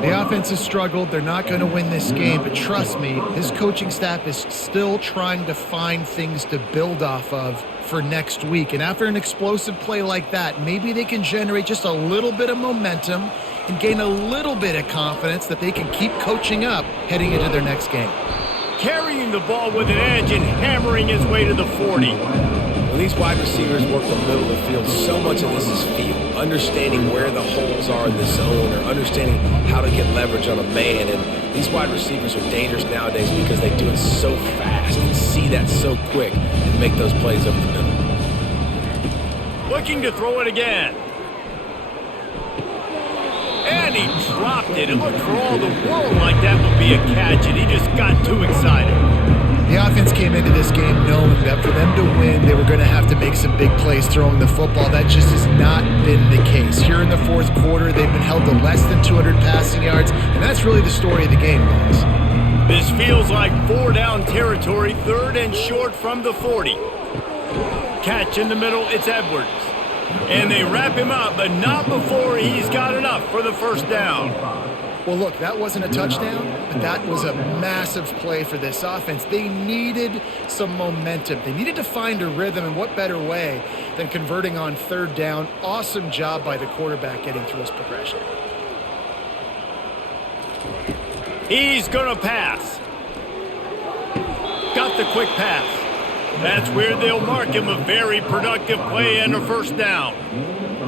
The offense has struggled. They're not going to win this game, but trust me, this coaching staff is still trying to find things to build off of for next week. And after an explosive play like that, maybe they can generate just a little bit of momentum and gain a little bit of confidence that they can keep coaching up heading into their next game. Carrying the ball with an edge and hammering his way to the 40. When these wide receivers work the middle of the field, so much of this is feel. Understanding where the holes are in the zone or understanding how to get leverage on a man. And these wide receivers are dangerous nowadays because they do it so fast and see that so quick and make those plays over the middle. Looking to throw it again. And he dropped it. It looked for all the world like that would be a catch, and he just got too excited. The offense came into this game knowing that for them to win, they were going to have to make some big plays throwing the football. That just has not been the case. Here in the fourth quarter, they've been held to less than 200 passing yards, and that's really the story of the game, guys. This feels like 4-down territory, 3rd and short from the 40. Catch in the middle, it's Edwards. And they wrap him up, but not before he's got enough for the first down. Well, look, that wasn't a touchdown, but that was a massive play for this offense. They needed some momentum. They needed to find a rhythm, and what better way than converting on 3rd down. Awesome job by the quarterback getting through his progression. He's going to pass. got the quick pass. That's where they'll mark him a very productive play and a first down.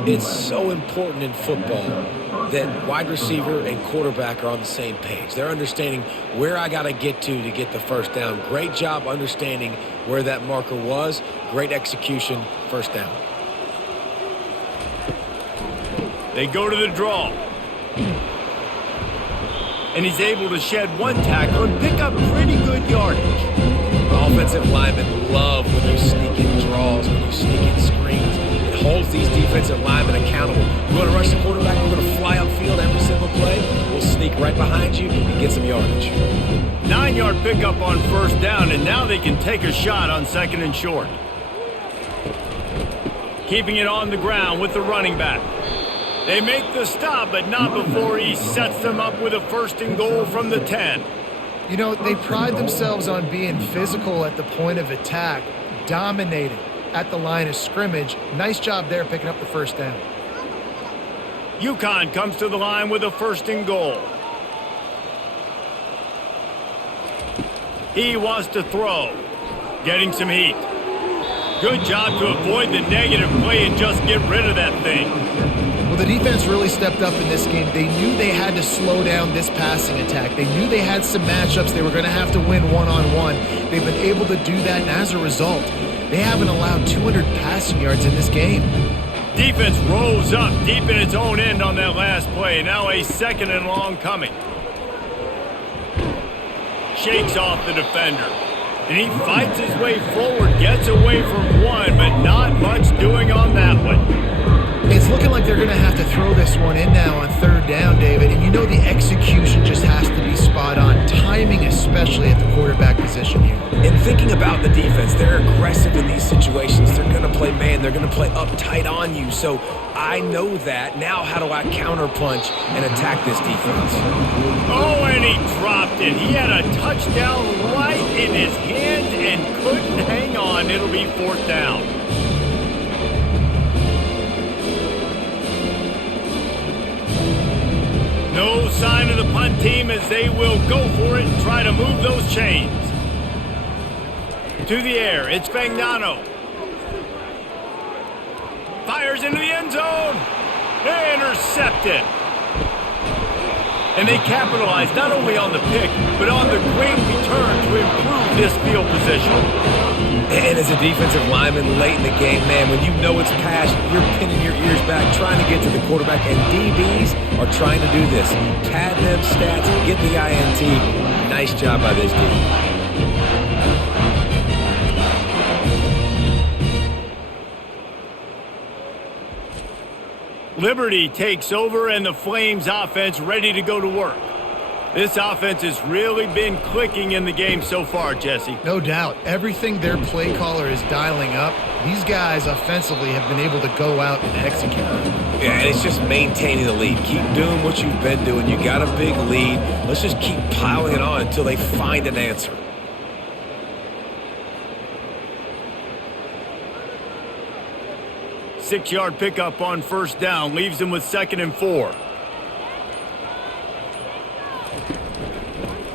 It's so important in football that wide receiver and quarterback are on the same page. They're understanding where I got to get the first down. Great job understanding where that marker was. Great execution, first down. They go to the draw. And he's able to shed one tackle and pick up pretty good yardage. Offensive linemen love when you sneak in draws, when you sneak in screens. It holds these defensive linemen accountable. You want to rush the quarterback, we're going to fly upfield every single play. We'll sneak right behind you and get some yardage. 9-yard pickup on first down, and now they can take a shot on second and short. Keeping it on the ground with the running back. They make the stop, but not before he sets them up with a first and goal from the 10. You know, they pride themselves on being physical at the point of attack, dominating at the line of scrimmage. Nice job there picking up the first down. UConn comes to the line with a first and goal. He wants to throw, getting some heat. Good job to avoid the negative play and just get rid of that thing. Well, the defense really stepped up in this game. They knew they had to slow down this passing attack. They knew they had some matchups they were going to have to win one-on-one. They've been able to do that, and as a result, they haven't allowed 200 passing yards in this game. Defense rose up deep in its own end on that last play. Now a second and long coming. Shakes off the defender. And he fights his way forward, gets away from one, but not much doing on that one. It's looking like they're going to have to throw this one in now on third down, David. And you know the execution just has to be spot on. Timing especially at the quarterback position here. And thinking about the defense, they're aggressive in these situations. They're going to play man. They're going to play up tight on you. So I know that. Now how do I counterpunch and attack this defense? Oh, and he dropped it. He had a touchdown right in his hands and couldn't hang on. It'll be fourth down. No sign of the punt team as they will go for it and try to move those chains. To the air, it's Fagnano. Fires into the end zone. They intercept it. And they capitalize not only on the pick, but on the great return to improve this field position. And as a defensive lineman late in the game, man, when you know it's pass, you're pinning your ears back, trying to get to the quarterback, and DBs are trying to do this. Pad them stats, get the INT. Nice job by this team. Liberty takes over and the Flames offense ready to go to work. This offense has really been clicking in the game so far, Jesse. No doubt. Everything their play caller is dialing up, these guys offensively have been able to go out and execute. Yeah, and it's just maintaining the lead. Keep doing what you've been doing. You got a big lead. Let's just keep piling it on until they find an answer. Six-yard pickup on first down leaves them with second and 4.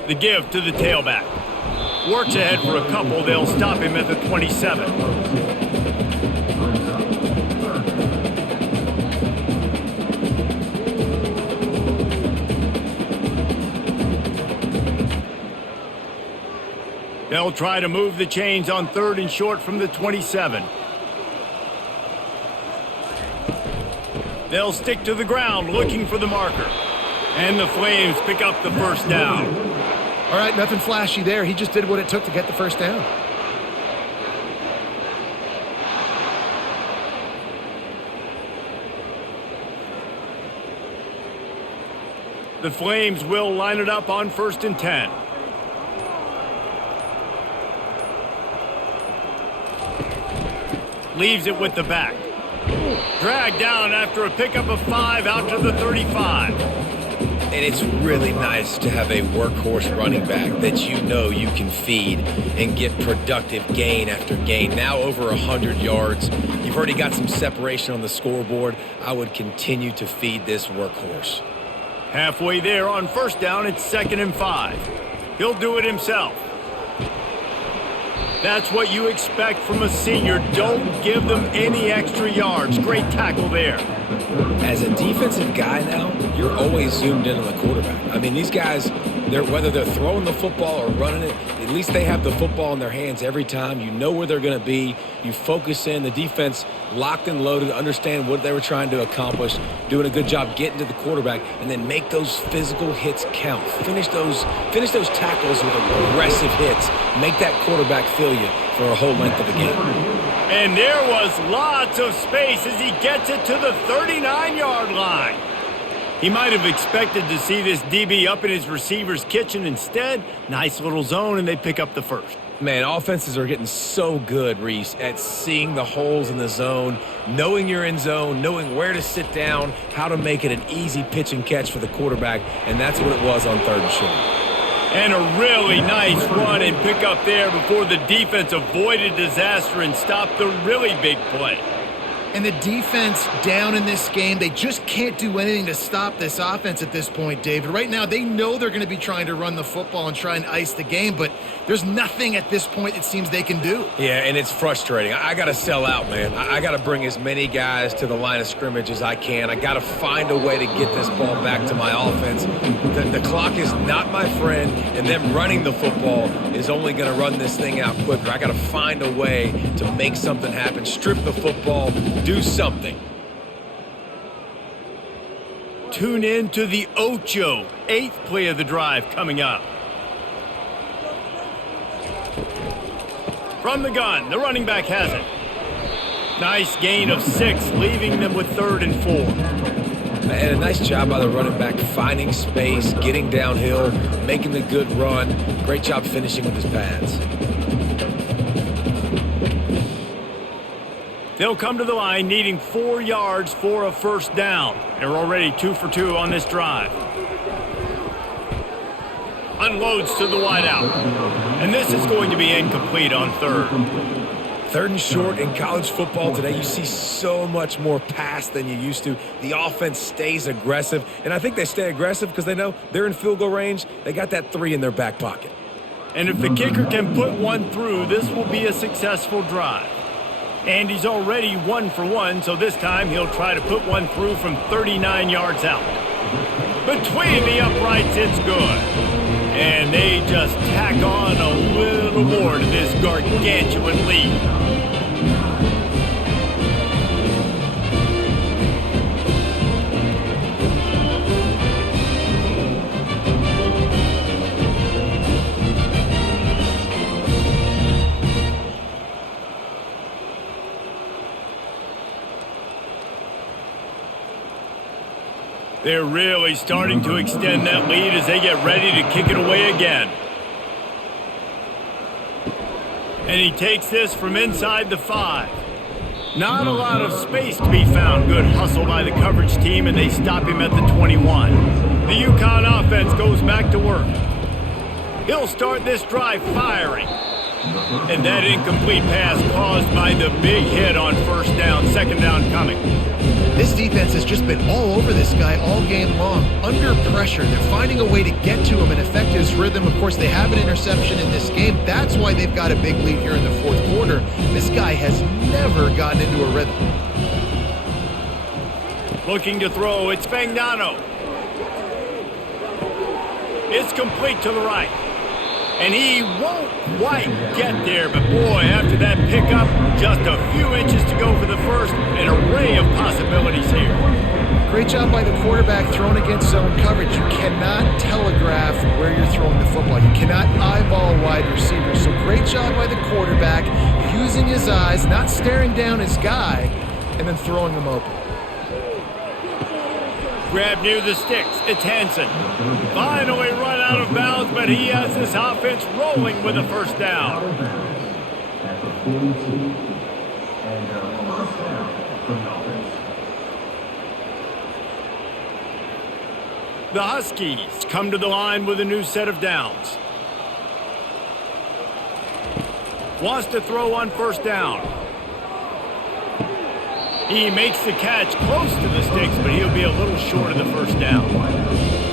The give to the tailback. Works ahead for a couple. They'll stop him at the 27. They'll try to move the chains on third and short from the 27. They'll stick to the ground looking for the marker. And the Flames pick up the first down. All right, nothing flashy there. He just did what it took to get the first down. The Flames will line it up on first and 10. Leaves it with the back. Dragged down after a pickup of 5 out to the 35. And it's really nice to have a workhorse running back that you know you can feed and get productive gain after gain. Now over 100 yards. You've already got some separation on the scoreboard. I would continue to feed this workhorse. Halfway there on first down, it's second and 5. He'll do it himself. That's what you expect from a senior. Don't give them any extra yards. Great tackle there. As a defensive guy now, you're always zoomed in on the quarterback. I mean, these guys, whether they're throwing the football or running it, at least they have the football in their hands every time. You know where they're going to be. You focus in. The defense locked and loaded, understand what they were trying to accomplish, doing a good job getting to the quarterback, and then make those physical hits count. Finish those tackles with aggressive hits. Make that quarterback feel you for a whole length of the game. And there was lots of space as he gets it to the 39-yard line. He might have expected to see this DB up in his receiver's kitchen. Instead, nice little zone, and they pick up the first. Man, offenses are getting so good, Reese, at seeing the holes in the zone, knowing you're in zone, knowing where to sit down, how to make it an easy pitch and catch for the quarterback, and that's what it was on 3rd and short. And a really nice run and pick up there before the defense avoided disaster and stopped the really big play. And the defense down in this game, they just can't do anything to stop this offense at this point, David. Right now, they know they're going to be trying to run the football and try and ice the game, but there's nothing at this point it seems they can do. Yeah, and it's frustrating. I got to sell out, man. I got to bring as many guys to the line of scrimmage as I can. I got to find a way to get this ball back to my offense. The clock is not my friend, and them running the football is only going to run this thing out quicker. I got to find a way to make something happen, strip the football, do something. Tune in to the Ocho, 8th play of the drive coming up. From the gun, the running back has it. Nice gain of 6, leaving them with 3rd and 4. And a nice job by the running back, finding space, getting downhill, making the good run. Great job finishing with his pads. They'll come to the line needing 4 yards for a first down. They're already 2 for 2 on this drive. Unloads to the wideout. And this is going to be incomplete on 3rd. 3rd and short in college football today, you see so much more pass than you used to. The offense stays aggressive, and I think they stay aggressive because they know they're in field goal range. They got that 3 in their back pocket. And if the kicker can put one through, this will be a successful drive. And he's already 1 for 1, so this time he'll try to put one through from 39 yards out. Between the uprights, it's good. And they just tack on a little more to this gargantuan lead. They're really starting to extend that lead as they get ready to kick it away again. And he takes this from inside the 5. Not a lot of space to be found. Good hustle by the coverage team, and they stop him at the 21. The UConn offense goes back to work. He'll start this drive firing. And that incomplete pass caused by the big hit on 1st down, 2nd down coming. This defense has just been all over this guy all game long. Under pressure, they're finding a way to get to him and affect his rhythm. Of course, they have an interception in this game. That's why they've got a big lead here in the 4th quarter. This guy has never gotten into a rhythm. Looking to throw, it's Fagnano. It's complete to the right. And he won't quite get there, but boy, after that pickup, just a few inches to go for the first, an array of possibilities here. Great job by the quarterback throwing against zone coverage. You cannot telegraph where you're throwing the football. You cannot eyeball wide receivers. So great job by the quarterback using his eyes, not staring down his guy, and then throwing him open. Grab near the sticks. It's Hansen. Finally run out of bounds, but he has this offense rolling with a first down. The Huskies come to the line with a new set of downs. Wants to throw on 1st down. He makes the catch close to the sticks, but he'll be a little short of the first down.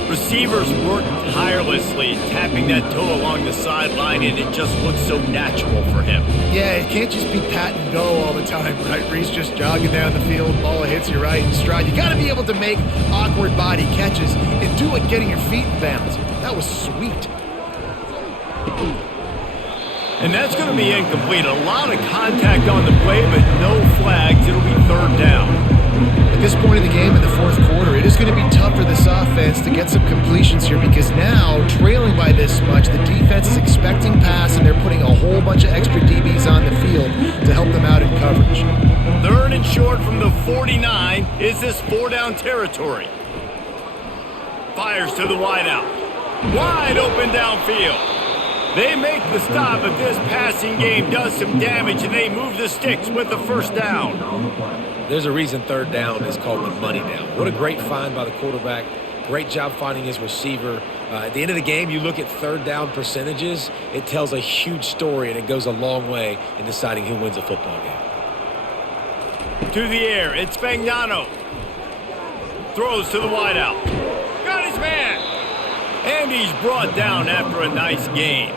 Receivers work tirelessly, tapping that toe along the sideline, and it just looks so natural for him. Yeah, it can't just be pat and go all the time, right? Reese just jogging down the field, ball hits you right in stride. You got to be able to make awkward body catches and do it getting your feet in bounds. That was sweet. And that's going to be incomplete. A lot of contact on the play, but no flags. It'll be third down. At this point in the game in the fourth quarter, it is going to be tough for this offense to get some completions here because now, trailing by this much, the defense is expecting pass and they're putting a whole bunch of extra DBs on the field to help them out in coverage. Third and short from the 49. Is this four-down territory? Fires to the wideout. Wide open downfield. They make the stop, but this passing game does some damage, and they move the sticks with the first down. There's a reason third down is called the money down. What a great find by the quarterback. Great job finding his receiver. At the end of the game, you look at third down percentages. It tells a huge story, and it goes a long way in deciding who wins a football game. To the air, it's Fagnano. Throws to the wideout. Got his man. And he's brought down after a nice gain.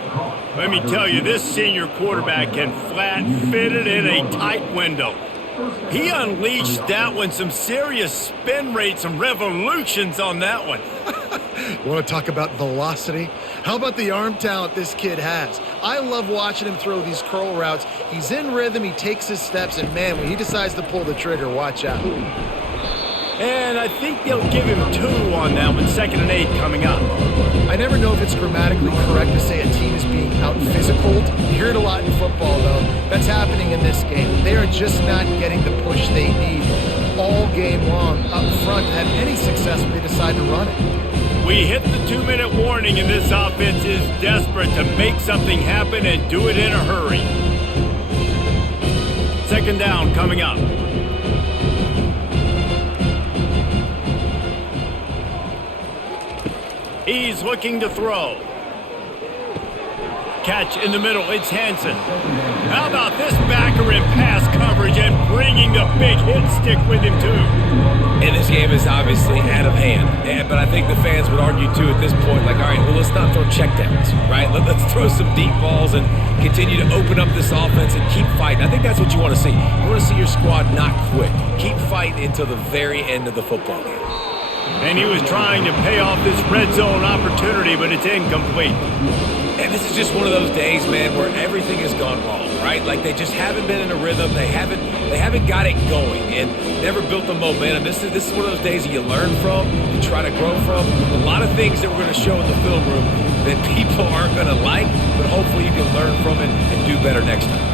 Let me tell you, this senior quarterback can flat fit it in a tight window. He unleashed that one, some serious spin rate, some revolutions on that one. Want to talk about velocity? How about the arm talent this kid has? I love watching him throw these curl routes. He's in rhythm, he takes his steps, and man, when he decides to pull the trigger, watch out. And I think they'll give him 2 on that one, 2nd and 8 coming up. I never know if it's grammatically correct to say a team is being out-physicaled. You hear it a lot in football, though. That's happening in this game. They are just not getting the push they need all game long up front to have any success when they decide to run it. We hit the 2-minute warning, and this offense is desperate to make something happen and do it in a hurry. 2nd down coming up. He's looking to throw. Catch in the middle, it's Hansen. How about this backer in pass coverage and bringing the big hit stick with him too? And this game is obviously out of hand. But I think the fans would argue too at this point, like, all right, well, let's not throw checkdowns, right? Let's throw some deep balls and continue to open up this offense and keep fighting. I think that's what you want to see. You want to see your squad not quit. Keep fighting until the very end of the football game. And he was trying to pay off this red zone opportunity, but it's incomplete. And this is just one of those days, man, where everything has gone wrong, right? Like they just haven't been in a rhythm. They haven't got it going and never built the momentum. This is one of those days that you learn from, you try to grow from. A lot of things that we're going to show in the film room that people aren't going to like, but hopefully you can learn from it and do better next time.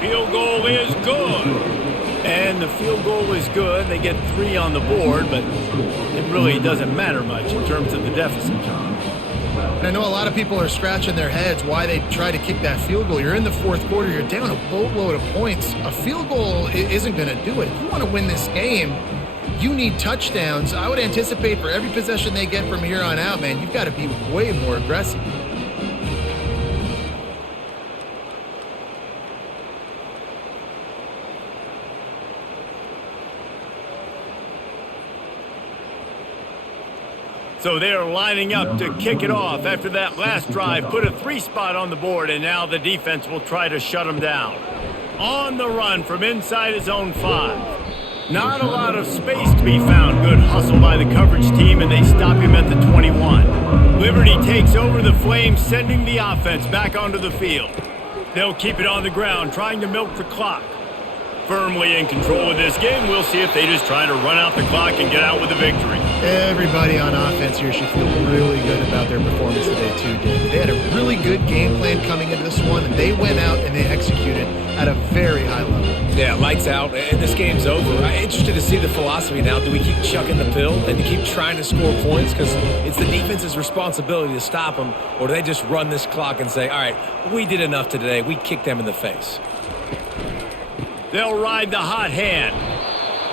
Field goal is good. And the field goal is good. They get 3 on the board, but it really doesn't matter much in terms of the deficit. And I know a lot of people are scratching their heads why they try to kick that field goal. You're in the fourth quarter. You're down a boatload of points. A field goal isn't going to do it. If you want to win this game, you need touchdowns. I would anticipate for every possession they get from here on out, man, you've got to be way more aggressive. So they're lining up to kick it off after that last drive. Put a 3 spot on the board, and now the defense will try to shut them down. On the run from inside his own 5. Not a lot of space to be found. Good hustle by the coverage team, and they stop him at the 21. Liberty takes over the Flames, sending the offense back onto the field. They'll keep it on the ground, trying to milk the clock. Firmly in control of this game. We'll see if they just try to run out the clock and get out with a victory. Everybody on offense here should feel really good about their performance today too, David. They had a really good game plan coming into this one, and they went out and they executed at a very high level. Yeah, lights out, and this game's over. I'm interested to see the philosophy now. Do we keep chucking the pill and keep trying to score points because it's the defense's responsibility to stop them, or do they just run this clock and say, all right, we did enough today. We kicked them in the face. They'll ride the hot hand.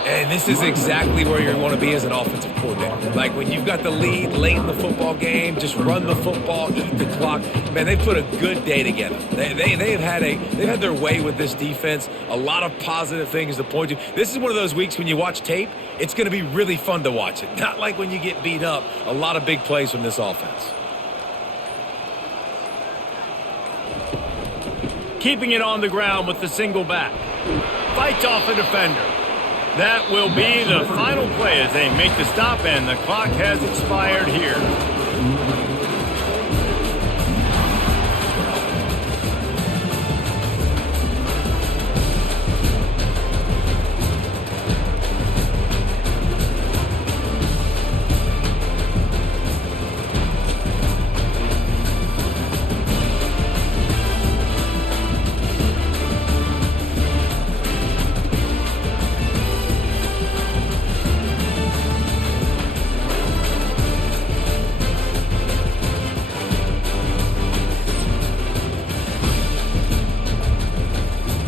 And this is exactly where you want to be as an offensive coordinator. Like when you've got the lead late in the football game, just run the football, eat the clock. Man, they put a good day together. They've had their way with this defense. A lot of positive things to point to. This is one of those weeks when you watch tape, it's going to be really fun to watch it. Not like when you get beat up. A lot of big plays from this offense. Keeping it on the ground with the single back. Fights off a defender. That will be the final play as they make the stop, and the clock has expired here.